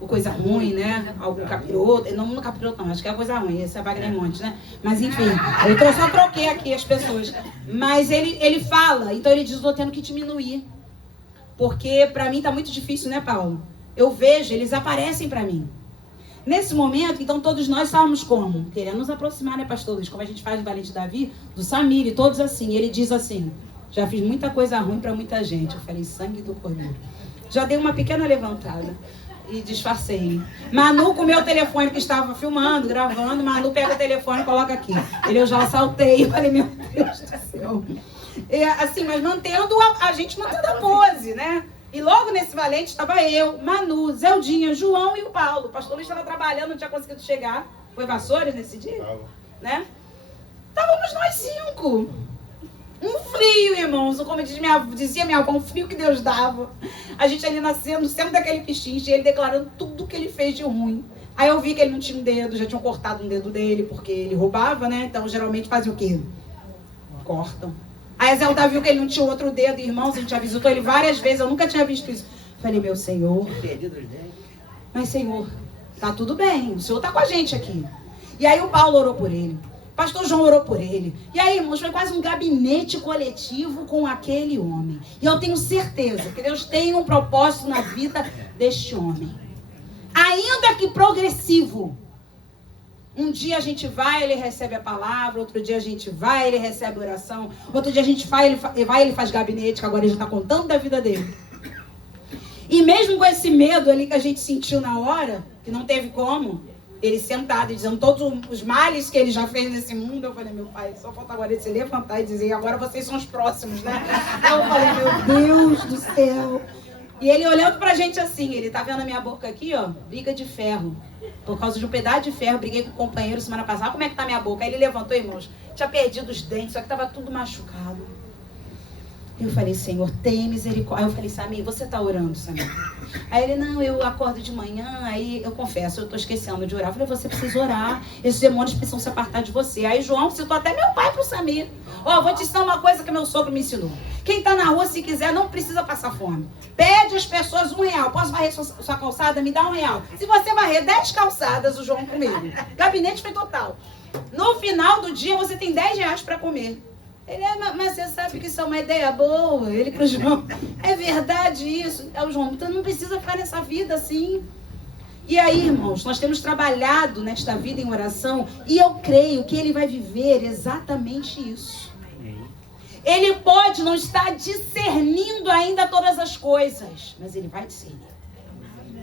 coisa ruim, né? Algum capiroto, não capiroto não, acho que é coisa ruim, esse é Wagner Montes, né? Mas enfim, eu só troquei aqui as pessoas. Mas ele fala, então ele diz, estou tendo que diminuir. Porque para mim está muito difícil, né, Paulo? Eu vejo, eles aparecem para mim. Nesse momento, então todos nós estávamos como? Querendo nos aproximar, né, pastor Luiz? Como a gente faz no Valente de Davi, do Samir, e todos assim. Ele diz assim, já fiz muita coisa ruim para muita gente. Eu falei, sangue do cordeiro. Já dei uma pequena levantada e disfarcei. Manu com o meu telefone que estava filmando, gravando, Manu pega o telefone e coloca aqui. Eu já saltei, eu falei, meu Deus do céu. Assim, mas mantendo a gente mantendo a pose, né? E logo nesse valente estava eu, Manu, Zeldinha, João e o Paulo. O pastor Luiz estava trabalhando, não tinha conseguido chegar. Foi Vassouras nesse dia? Né? Estávamos nós 5. Um frio, irmãos. Como dizia minha avó, um frio que Deus dava. A gente ali nascendo, no centro daquele pichinche, e ele declarando tudo que ele fez de ruim. Aí eu vi que ele não tinha um dedo, já tinham cortado um dedo dele, porque ele roubava, né? Então geralmente fazem o quê? Cortam. Aí a Zelda viu que ele não tinha outro dedo, irmãos, a gente já visitou ele várias vezes, eu nunca tinha visto isso. Falei, meu Senhor, mas Senhor, tá tudo bem, o Senhor tá com a gente aqui. E aí o Paulo orou por ele, o pastor João orou por ele. E aí, irmãos, foi quase um gabinete coletivo com aquele homem. E eu tenho certeza que Deus tem um propósito na vida deste homem. Ainda que progressivo. Um dia a gente vai, ele recebe a palavra, outro dia a gente vai, ele recebe a oração, outro dia a gente vai, ele faz gabinete, que agora ele já está contando da vida dele. E mesmo com esse medo ali que a gente sentiu na hora, que não teve como, ele sentado e dizendo todos os males que ele já fez nesse mundo, eu falei, meu pai, só falta agora ele se levantar e dizer, agora vocês são os próximos, né? Então eu falei, meu Deus do céu. E ele olhando pra gente assim, ele tá vendo a minha boca aqui, ó, briga de ferro. Por causa de um pedaço de ferro, briguei com o companheiro semana passada. Como é que tá minha boca? Aí ele levantou, irmãos, tinha perdido os dentes, só que tava tudo machucado. Eu falei, Senhor, tem misericórdia. Aí eu falei, Samir, você tá orando, Samir? Aí ele, não, eu acordo de manhã, aí eu confesso, eu tô esquecendo de orar. Eu falei, você precisa orar, esses demônios precisam se apartar de você. Aí João citou até meu pai pro Samir. Ó, vou te ensinar uma coisa que meu sogro me ensinou. Quem tá na rua, se quiser, não precisa passar fome. Pede às pessoas R$1. Posso varrer sua calçada? Me dá R$1. Se você varrer 10 calçadas, o João comigo. Gabinete foi total. No final do dia, você tem R$10 para comer. Ele, mas você sabe que isso é uma ideia boa. Ele pro João, é verdade isso. É o João, então não precisa ficar nessa vida assim. E aí, irmãos, nós temos trabalhado nesta vida em oração e eu creio que ele vai viver exatamente isso. Ele pode não estar discernindo ainda todas as coisas, mas ele vai discernir.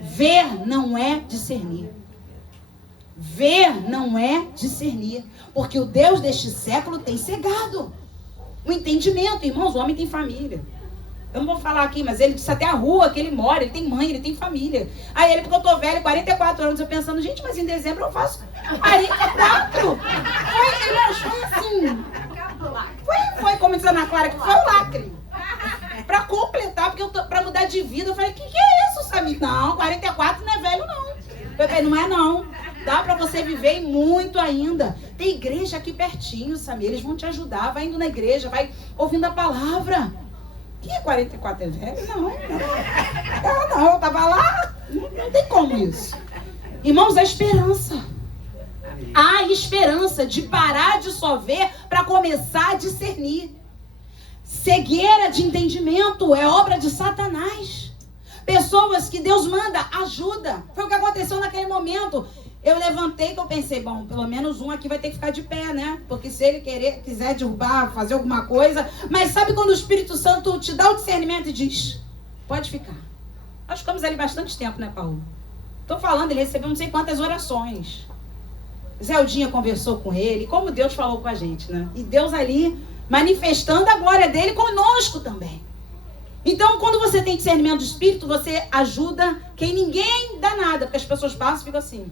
Ver não é discernir. Ver não é discernir. Porque o Deus deste século tem cegado o entendimento. Irmãos, o homem tem família. Eu não vou falar aqui, mas ele disse até a rua que ele mora, ele tem mãe, ele tem família. Aí ele, porque eu tô velho, 44 anos, eu pensando, gente, mas em dezembro eu faço 44. Foi, irmãos, foi assim. Foi como diz a Ana Clara, que foi o lacre. Pra completar, porque pra mudar de vida, eu falei, que é isso, Samir? Não, 44 não é velho, não. Eu falei, não é não. Dá pra você viver muito ainda. Tem igreja aqui pertinho, Samir. Eles vão te ajudar. Vai indo na igreja, vai ouvindo a palavra. Que 44 é velho? Não. Eu tava lá. Não tem como isso. Irmãos, a esperança. Há esperança de parar de só ver para começar a discernir. Cegueira de entendimento é obra de Satanás. Pessoas que Deus manda ajuda. Foi o que aconteceu naquele momento. Eu levantei que eu pensei, bom, pelo menos um aqui vai ter que ficar de pé, né? Porque se ele quiser derrubar, fazer alguma coisa... Mas sabe quando o Espírito Santo te dá o discernimento e diz, pode ficar. Nós ficamos ali bastante tempo, né, Paulo? Tô falando, ele recebeu não sei quantas orações. Zeldinha conversou com ele, como Deus falou com a gente, né? E Deus ali manifestando a glória dele conosco também. Então, quando você tem discernimento do Espírito, você ajuda quem ninguém dá nada. Porque as pessoas passam e ficam assim...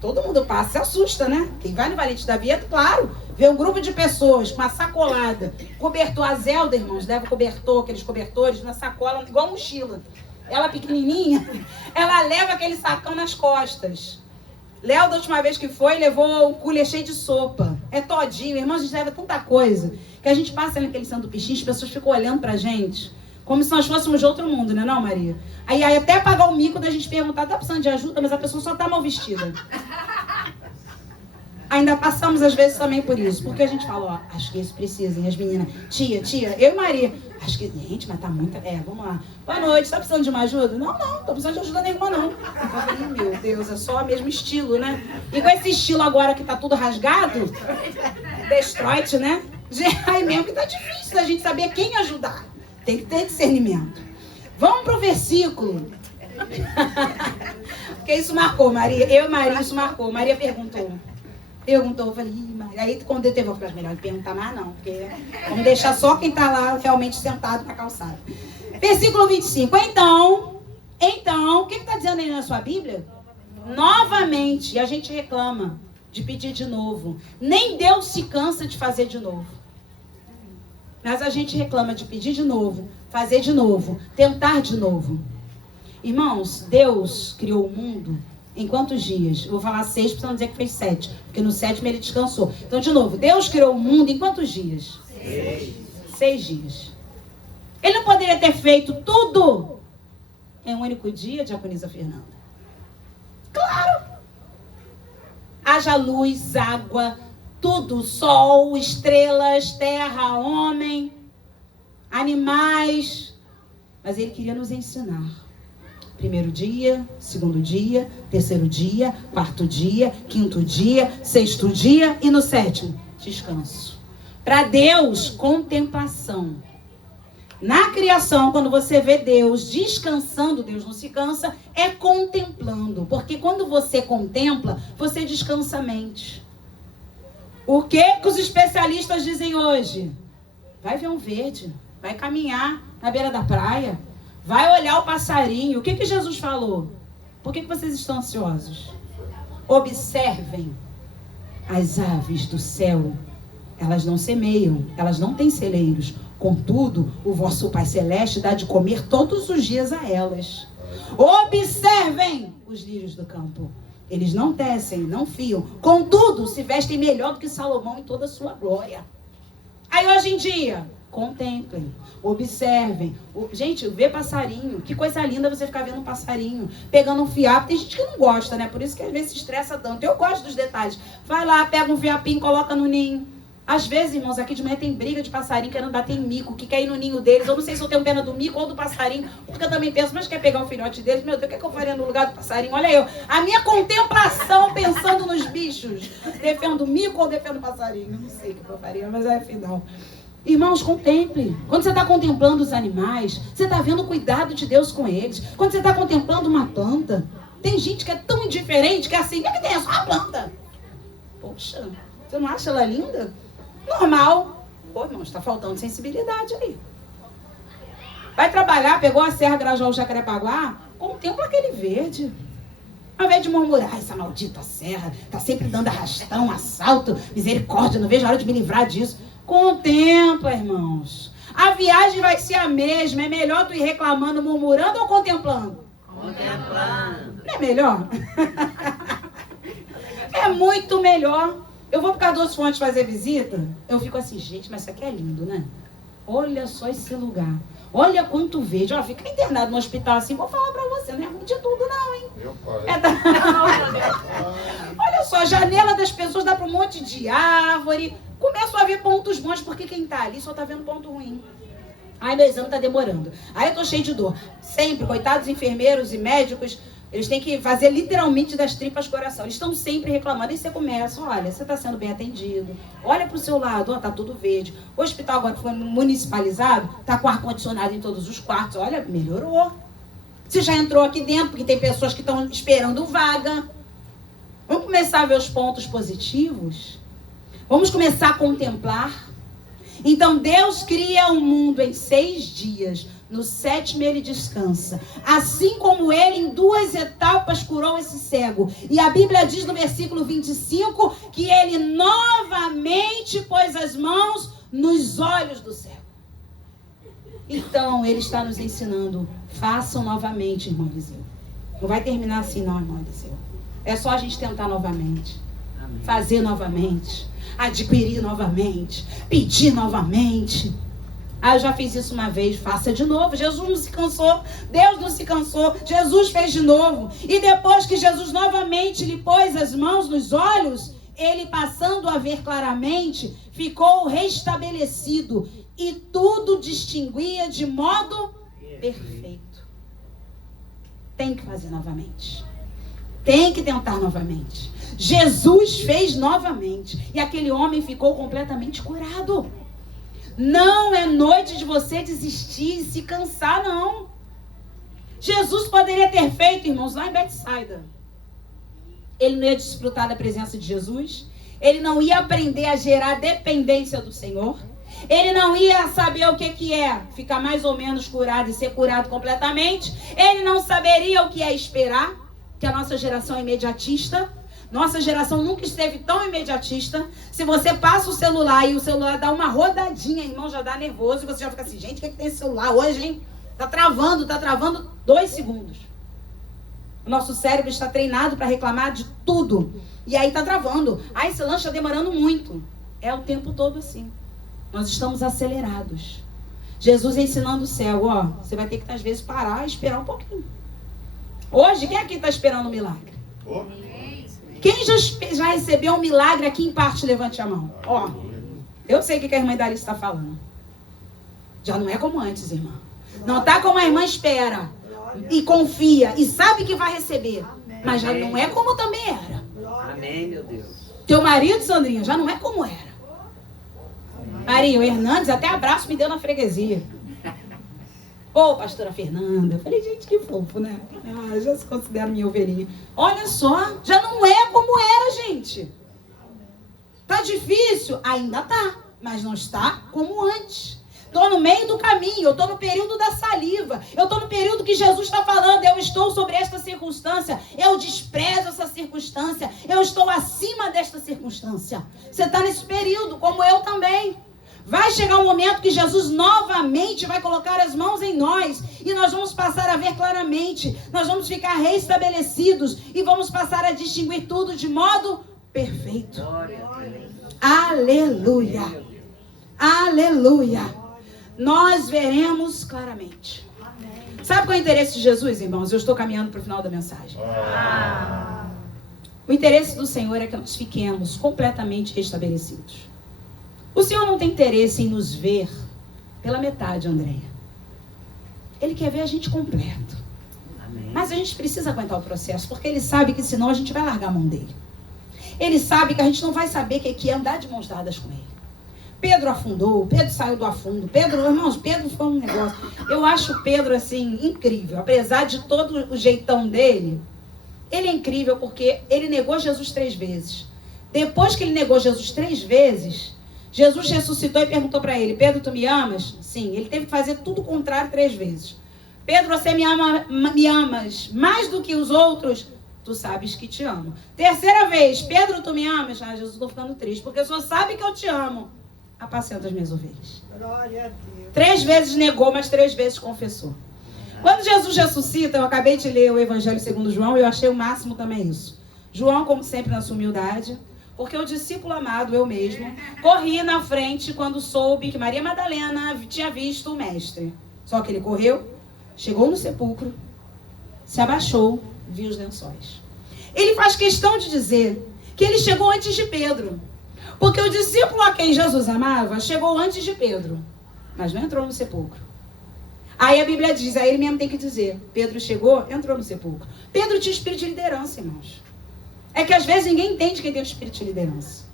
Todo mundo passa, se assusta, né? Quem vai no Valente da Vieto, claro, vê um grupo de pessoas com uma sacolada, cobertor, a Zelda, irmãos, leva cobertor, aqueles cobertores na sacola, igual mochila. Ela pequenininha, ela leva aquele sacão nas costas. Léo, da última vez que foi, levou um colher cheio de sopa. É todinho, irmãos, a gente leva tanta coisa, que a gente passa naquele santo pichinho, as pessoas ficam olhando pra gente, como se nós fôssemos de outro mundo, né, não, Maria? Aí até pagar o mico da gente perguntar, tá precisando de ajuda, mas a pessoa só tá mal vestida. Ainda passamos às vezes também por isso, porque a gente fala, ó, acho que isso precisa, e as meninas, tia, eu e Maria, acho que, gente, mas tá muito, vamos lá. Boa noite, tá precisando de uma ajuda? Não, tô precisando de ajuda nenhuma, não. Eu falei, meu Deus, é só o mesmo estilo, né? E com esse estilo agora que tá tudo rasgado, Destroyed, né? Aí mesmo que tá difícil da gente saber quem ajudar. Tem que ter discernimento. Vamos pro versículo. Porque isso marcou, Maria. Eu e Maria, isso marcou. Maria perguntou. Perguntou, eu falei, mas aí quando eu teve, eu falei, melhor não perguntar mais não, porque vamos deixar só quem está lá realmente sentado na calçada. Versículo 25. Então, o que está dizendo aí na sua Bíblia? Novamente, e a gente reclama de pedir de novo. Nem Deus se cansa de fazer de novo. Mas a gente reclama de pedir de novo, fazer de novo, tentar de novo. Irmãos, Deus criou o mundo em quantos dias? Eu vou falar 6, para não dizer que fez 7, porque no 7º ele descansou. Então, de novo, Deus criou o mundo em quantos dias? 6 dias. Ele não poderia ter feito tudo em um único dia, diaconisa Fernanda? Claro! Haja luz, água, tudo, sol, estrelas, terra, homem, animais. Mas ele queria nos ensinar. 1º dia, 2º dia, 3º dia, 4º dia, 5º dia, 6º dia e no 7º, descanso. Para Deus, contemplação. Na criação, quando você vê Deus descansando, Deus não se cansa, é contemplando. Porque quando você contempla, você descansa a mente. O que os especialistas dizem hoje? Vai ver um verde, vai caminhar na beira da praia, vai olhar o passarinho. O que Jesus falou? Por que vocês estão ansiosos? Observem as aves do céu. Elas não semeiam, elas não têm celeiros. Contudo, o vosso Pai Celeste dá de comer todos os dias a elas. Observem os lírios do campo. Eles não tecem, não fiam. Contudo, se vestem melhor do que Salomão em toda a sua glória. Aí hoje em dia, contemplem, observem. Gente, vê passarinho. Que coisa linda você ficar vendo um passarinho, pegando um fiapo. Tem gente que não gosta, né? Por isso que às vezes se estressa tanto. Eu gosto dos detalhes. Vai lá, pega um fiapinho, coloca no ninho. Às vezes, irmãos, aqui de manhã tem briga de passarinho querendo bater em mico, que quer ir no ninho deles. Eu não sei se eu tenho pena do mico ou do passarinho, porque eu também penso, mas quer pegar um filhote deles? Meu Deus, o que eu faria no lugar do passarinho? Olha eu, a minha contemplação pensando nos bichos. Defendo o mico ou defendo o passarinho? Eu não sei o que eu faria, mas é afinal. Irmãos, contemple. Quando você está contemplando os animais, você está vendo o cuidado de Deus com eles. Quando você está contemplando uma planta, tem gente que é tão indiferente que é assim, o que tem? É só uma planta. Poxa, você não acha ela linda? Normal. Pô, irmão, está faltando sensibilidade aí. Vai trabalhar, pegou a Serra Grajaú Jacarepaguá, contempla aquele verde. Ao invés de murmurar, essa maldita serra, tá sempre dando arrastão, assalto, misericórdia, não vejo a hora de me livrar disso. Contempla, irmãos. A viagem vai ser a mesma. É melhor tu ir reclamando, murmurando ou contemplando? Contemplando. Não é melhor? É muito melhor. Eu vou para Cardoso Fontes fazer visita, eu fico assim, gente, mas isso aqui é lindo, né? Olha só esse lugar. Olha quanto verde. Ó, fica internado no hospital assim, vou falar para você, não é ruim de tudo não, hein? Meu pai. Olha só, a janela das pessoas dá para um monte de árvore. Começo a ver pontos bons, porque quem tá ali só tá vendo ponto ruim. Ai, meu exame tá demorando. Aí eu tô cheio de dor. Sempre, coitados enfermeiros e médicos, eles têm que fazer literalmente das tripas coração. Eles estão sempre reclamando. E você começa, olha, você está sendo bem atendido. Olha para o seu lado, ó, tá tudo verde. O hospital agora que foi municipalizado, tá com ar-condicionado em todos os quartos. Olha, melhorou. Você já entrou aqui dentro, porque tem pessoas que estão esperando vaga. Vamos começar a ver os pontos positivos? Vamos começar a contemplar? Então, Deus cria o mundo em 6 dias. No 7º ele descansa. Assim como ele em 2 etapas curou esse cego. E a Bíblia diz no versículo 25 que ele novamente pôs as mãos nos olhos do cego. Então ele está nos ensinando. Façam novamente, irmão Eliseu. Não vai terminar assim não, irmão Eliseu. É só a gente tentar novamente. Amém. Fazer novamente. Adquirir novamente. Pedir novamente. Ah, eu já fiz isso uma vez, faça de novo. Jesus não se cansou, Deus não se cansou, Jesus fez de novo. E depois que Jesus novamente lhe pôs as mãos nos olhos, ele passando a ver claramente, ficou restabelecido. E tudo distinguia de modo perfeito. Tem que fazer novamente. Tem que tentar novamente. Jesus fez novamente. E aquele homem ficou completamente curado. Não é noite de você desistir e se cansar, não. Jesus poderia ter feito, irmãos, lá em Betsaida. Ele não ia desfrutar da presença de Jesus? Ele não ia aprender a gerar dependência do Senhor. Ele não ia saber o que é ficar mais ou menos curado e ser curado completamente. Ele não saberia o que é esperar, que a nossa geração é imediatista. Nossa geração nunca esteve tão imediatista. Se você passa o celular e o celular dá uma rodadinha, irmão, já dá nervoso. E você já fica assim, gente, o que é que tem esse celular hoje, hein? Tá travando 2 segundos. O nosso cérebro está treinado para reclamar de tudo. E aí tá travando. Ah, esse lanche está demorando muito. É o tempo todo assim. Nós estamos acelerados. Jesus ensinando o céu, ó, você vai ter que às vezes parar e esperar um pouquinho. Hoje, quem aqui está esperando um milagre? Quem já recebeu um milagre aqui em parte, levante a mão. Ó, eu sei o que a irmã Idalice está falando. Já não é como antes, irmã. Não tá como a irmã espera e confia e sabe que vai receber. Mas já não é como também era. Amém, meu Deus. Teu marido, Sandrinha, já não é como era. Marinho, o Hernandes até abraço me deu na freguesia. Ô, pastora Fernanda. Eu falei, gente, que fofo, né? Ah, já se considera minha ovelhinha. Olha só, já não é como era, gente. Tá difícil? Ainda tá, mas não está como antes. Estou no meio do caminho, eu estou no período da saliva, eu estou no período que Jesus está falando, eu estou sobre esta circunstância, eu desprezo essa circunstância, eu estou acima desta circunstância. Você está nesse período, como eu também. Vai chegar um momento que Jesus novamente vai colocar as mãos em nós e nós vamos passar a ver claramente, nós vamos ficar reestabelecidos e vamos passar a distinguir tudo de modo perfeito. Aleluia! Aleluia! Nós veremos claramente. Sabe qual é o interesse de Jesus, irmãos? Eu estou caminhando para o final da mensagem. O interesse do Senhor é que nós fiquemos completamente restabelecidos. O Senhor não tem interesse em nos ver pela metade, Andréia. Ele quer ver a gente completo. Amém. Mas a gente precisa aguentar o processo, porque Ele sabe que senão a gente vai largar a mão dele. Ele sabe que a gente não vai saber o que é andar de mãos dadas com Ele. Pedro afundou, Pedro saiu do afundo. Irmãos, Pedro foi um negócio. Eu acho Pedro, assim, incrível. Apesar de todo o jeitão dele, ele é incrível porque ele negou Jesus 3 vezes. Depois que ele negou Jesus 3 vezes, Jesus ressuscitou e perguntou para ele, Pedro, tu me amas? Sim, ele teve que fazer tudo o contrário 3 vezes. Pedro, você me amas mais do que os outros? Tu sabes que te amo. 3ª vez, Pedro, tu me amas? Ah, Jesus, estou ficando triste, porque o Senhor sabe que eu te amo. Apacenta as minhas ovelhas. Glória a Deus. 3 vezes negou, mas 3 vezes confessou. Quando Jesus ressuscita, eu acabei de ler o Evangelho segundo João e eu achei o máximo também isso. João, como sempre, na sua humildade, porque o discípulo amado, eu mesmo, corri na frente quando soube que Maria Madalena tinha visto o mestre. Só que ele correu, chegou no sepulcro, se abaixou, viu os lençóis. Ele faz questão de dizer que ele chegou antes de Pedro. Porque o discípulo a quem Jesus amava chegou antes de Pedro, mas não entrou no sepulcro. Aí a Bíblia diz, aí ele mesmo tem que dizer, Pedro chegou, entrou no sepulcro. Pedro tinha espírito de liderança, irmãos. É que às vezes ninguém entende quem tem o espírito de liderança.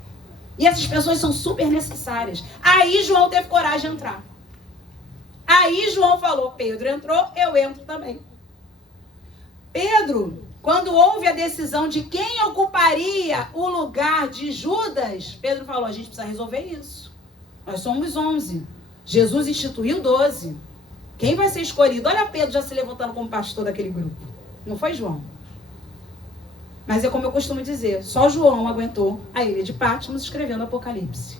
E essas pessoas são super necessárias. Aí João teve coragem de entrar. Aí João falou, Pedro entrou, eu entro também. Pedro, quando houve a decisão de quem ocuparia o lugar de Judas, Pedro falou, a gente precisa resolver isso. Nós somos 11. Jesus instituiu 12. Quem vai ser escolhido? Olha Pedro já se levantando como pastor daquele grupo. Não foi João. Mas é como eu costumo dizer, só João aguentou a ilha de Patmos escrevendo Apocalipse.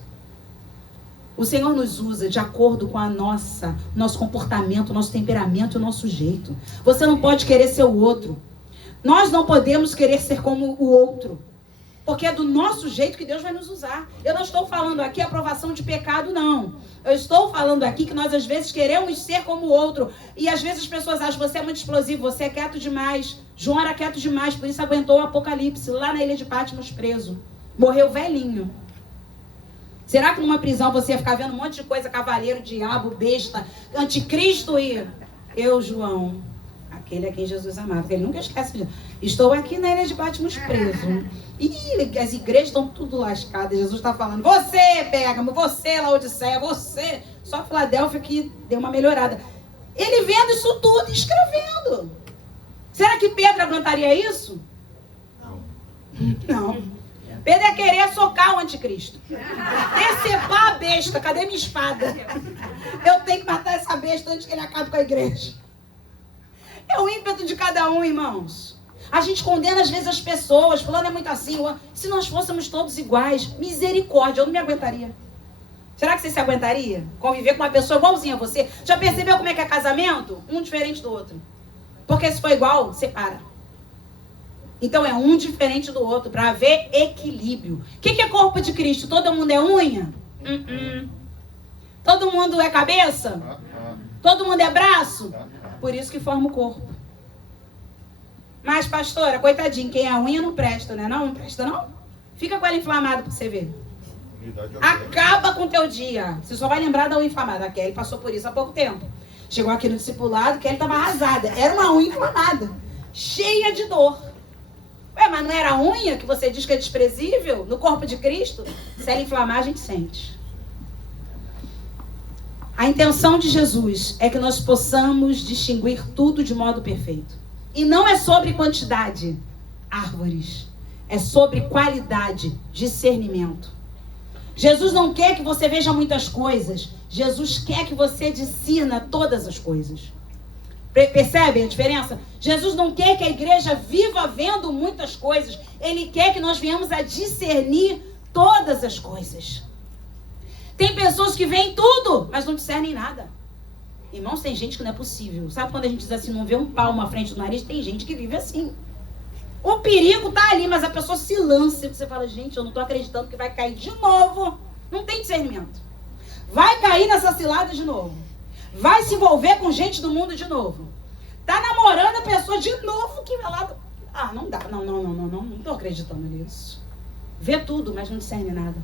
O Senhor nos usa de acordo com nosso comportamento, nosso temperamento e o nosso jeito. Você não pode querer ser o outro. Nós não podemos querer ser como o outro. Porque é do nosso jeito que Deus vai nos usar. Eu não estou falando aqui aprovação de pecado, não. Eu estou falando aqui que nós às vezes queremos ser como o outro. E às vezes as pessoas acham, você é muito explosivo, você é quieto demais. João era quieto demais, por isso aguentou o Apocalipse, lá na ilha de Patmos preso. Morreu velhinho. Será que numa prisão você ia ficar vendo um monte de coisa, cavaleiro, diabo, besta, anticristo e... Eu, João, aquele a quem Jesus amava, porque ele nunca esquece disso. Estou aqui na ilha de Patmos preso. E as igrejas estão tudo lascadas. Jesus está falando, você, Pérgamo, você, Laodiceia, você. Só Filadélfia que deu uma melhorada. Ele vendo isso tudo e escrevendo. Será que Pedro aguentaria isso? Não. Pedro ia querer socar o anticristo. Decepar a besta. Cadê minha espada? Eu tenho que matar essa besta antes que ele acabe com a igreja. É o ímpeto de cada um, irmãos. A gente condena às vezes as pessoas. Fulano é muito assim. Se nós fôssemos todos iguais, misericórdia, eu não me aguentaria. Será que você se aguentaria? Conviver com uma pessoa igualzinha a você? Já percebeu como é que é casamento? Um diferente do outro. Porque se for igual, separa. Então é um diferente do outro, para haver equilíbrio. O que é corpo de Cristo? Todo mundo é unha? Todo mundo é cabeça? Todo mundo é braço? Por isso que forma o corpo. Mas, pastora, coitadinho, quem é unha não presta, né? Não presta, não? Fica com ela inflamada pra você ver. Acaba com o teu dia. Você só vai lembrar da unha inflamada. A Kelly passou por isso há pouco tempo. Chegou aqui no discipulado, Kelly estava arrasada. Era uma unha inflamada, cheia de dor. Ué, mas não era a unha que você diz que é desprezível no corpo de Cristo? Se ela inflamar, a gente sente. A intenção de Jesus é que nós possamos distinguir tudo de modo perfeito. E não é sobre quantidade, árvores. É sobre qualidade, discernimento. Jesus não quer que você veja muitas coisas. Jesus quer que você discirna todas as coisas. Percebe a diferença? Jesus não quer que a igreja viva vendo muitas coisas. Ele quer que nós venhamos a discernir todas as coisas. Tem pessoas que veem tudo, mas não discernem nada. Irmãos, tem gente que não é possível. Sabe quando a gente diz assim, não vê um palmo à frente do nariz? Tem gente que vive assim. O perigo tá ali, mas a pessoa se lança. Você fala, gente, eu não tô acreditando que vai cair de novo. Não tem discernimento. Vai cair nessa cilada de novo. Vai se envolver com gente do mundo de novo. Tá namorando a pessoa de novo que vai lá. Ah, não dá. Não tô acreditando nisso. Vê tudo, mas não discerne nada.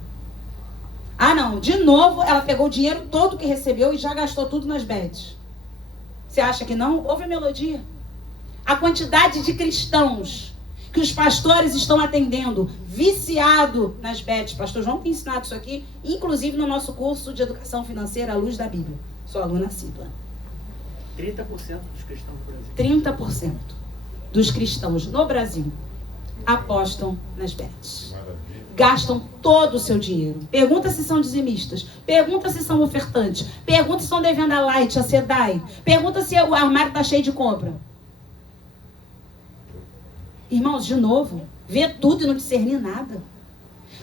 Ah, não. De novo, ela pegou o dinheiro todo que recebeu e já gastou tudo nas bets. Você acha que não? Ouve a melodia. A quantidade de cristãos que os pastores estão atendendo, viciado nas bets. Pastor João tem ensinado isso aqui, inclusive no nosso curso de educação financeira à luz da Bíblia. Sou aluna simples. 30% dos cristãos no Brasil. 30% dos cristãos no Brasil apostam nas bets. Gastam todo o seu dinheiro. Pergunta se são dizimistas. Pergunta se são ofertantes. Pergunta se estão devendo a Light, a Sedai. Pergunta se o armário está cheio de compra. Irmãos, de novo, vê tudo e não discernir nada.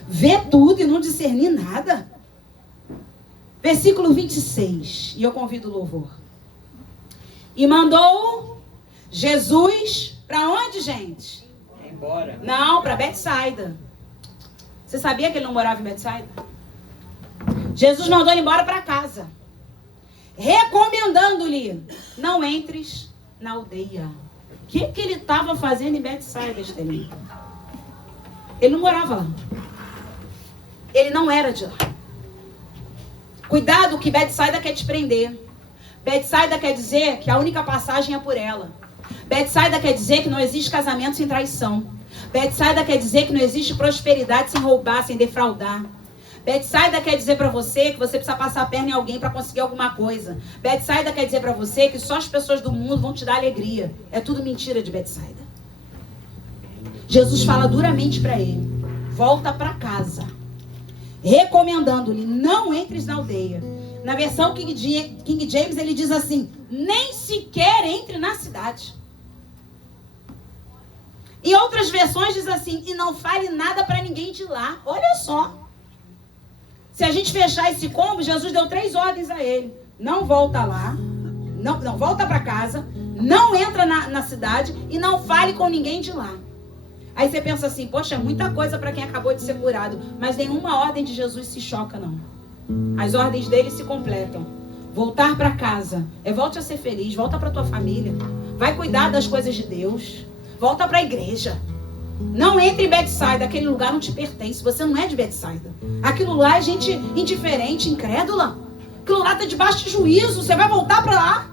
Vê tudo e não discernir nada. Versículo 26. E eu convido o louvor. E mandou Jesus para onde, gente? Embora. Não, para Betsaida. Você sabia que ele não morava em Betsaida? Jesus mandou ele embora para casa, recomendando-lhe: não entres na aldeia. O que ele estava fazendo em Betsaida, Estelinho? Ele não morava lá. Ele não era de lá. Cuidado que Betsaida quer te prender. Betsaida quer dizer que a única passagem é por ela. Betsaida quer dizer que não existe casamento sem traição. Betsaida quer dizer que não existe prosperidade sem roubar, sem defraudar. Betsaida quer dizer para você que você precisa passar a perna em alguém para conseguir alguma coisa. Betsaida quer dizer para você que só as pessoas do mundo vão te dar alegria. É tudo mentira de Betsaida. Jesus fala duramente para ele: volta para casa, recomendando-lhe: não entres na aldeia. Na versão King James ele diz assim: nem sequer entre na cidade. Em outras versões diz assim: e não fale nada para ninguém de lá. Olha só. Se a gente fechar esse combo, Jesus deu 3 ordens a ele: não volta lá, não volta para casa, não entra na cidade e não fale com ninguém de lá. Aí você pensa assim: poxa, é muita coisa para quem acabou de ser curado. Mas nenhuma ordem de Jesus se choca, não. As ordens dele se completam. Voltar para casa é: volte a ser feliz, volta para tua família, vai cuidar das coisas de Deus, volta para a igreja. Não entre em Betsaida, aquele lugar não te pertence. Você não é de Betsaida. Aquilo lá é gente indiferente, incrédula. Aquilo lá está debaixo de juízo. Você vai voltar para lá?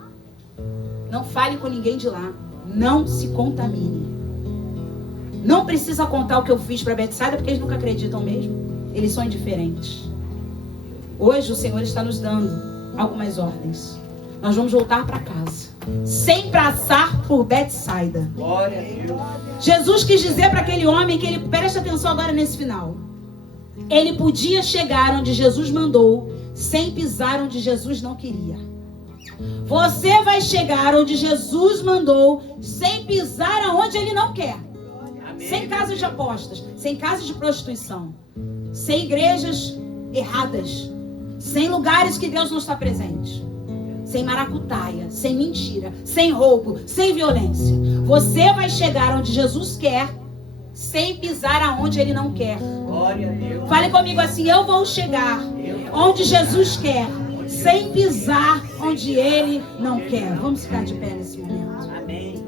Não fale com ninguém de lá. Não se contamine. Não precisa contar o que eu fiz para Betsaida, porque eles nunca acreditam mesmo. Eles são indiferentes. Hoje o Senhor está nos dando algumas ordens. Nós vamos voltar para casa. sem passar por Betsaida. Glória a Deus. Jesus quis dizer para aquele homem que ele, preste atenção agora nesse final, ele podia chegar onde Jesus mandou, sem pisar onde Jesus não queria. Você vai chegar onde Jesus mandou, sem pisar aonde ele não quer. Amém. Sem casas de apostas, sem casas de prostituição, sem igrejas erradas, sem lugares que Deus não está presente, sem maracutaia, sem mentira, sem roubo, sem violência. Você vai chegar onde Jesus quer, sem pisar aonde ele não quer. Glória a Deus. Fale comigo assim: eu vou chegar onde Jesus quer, sem pisar onde ele não quer. Vamos ficar de pé nesse momento. Amém.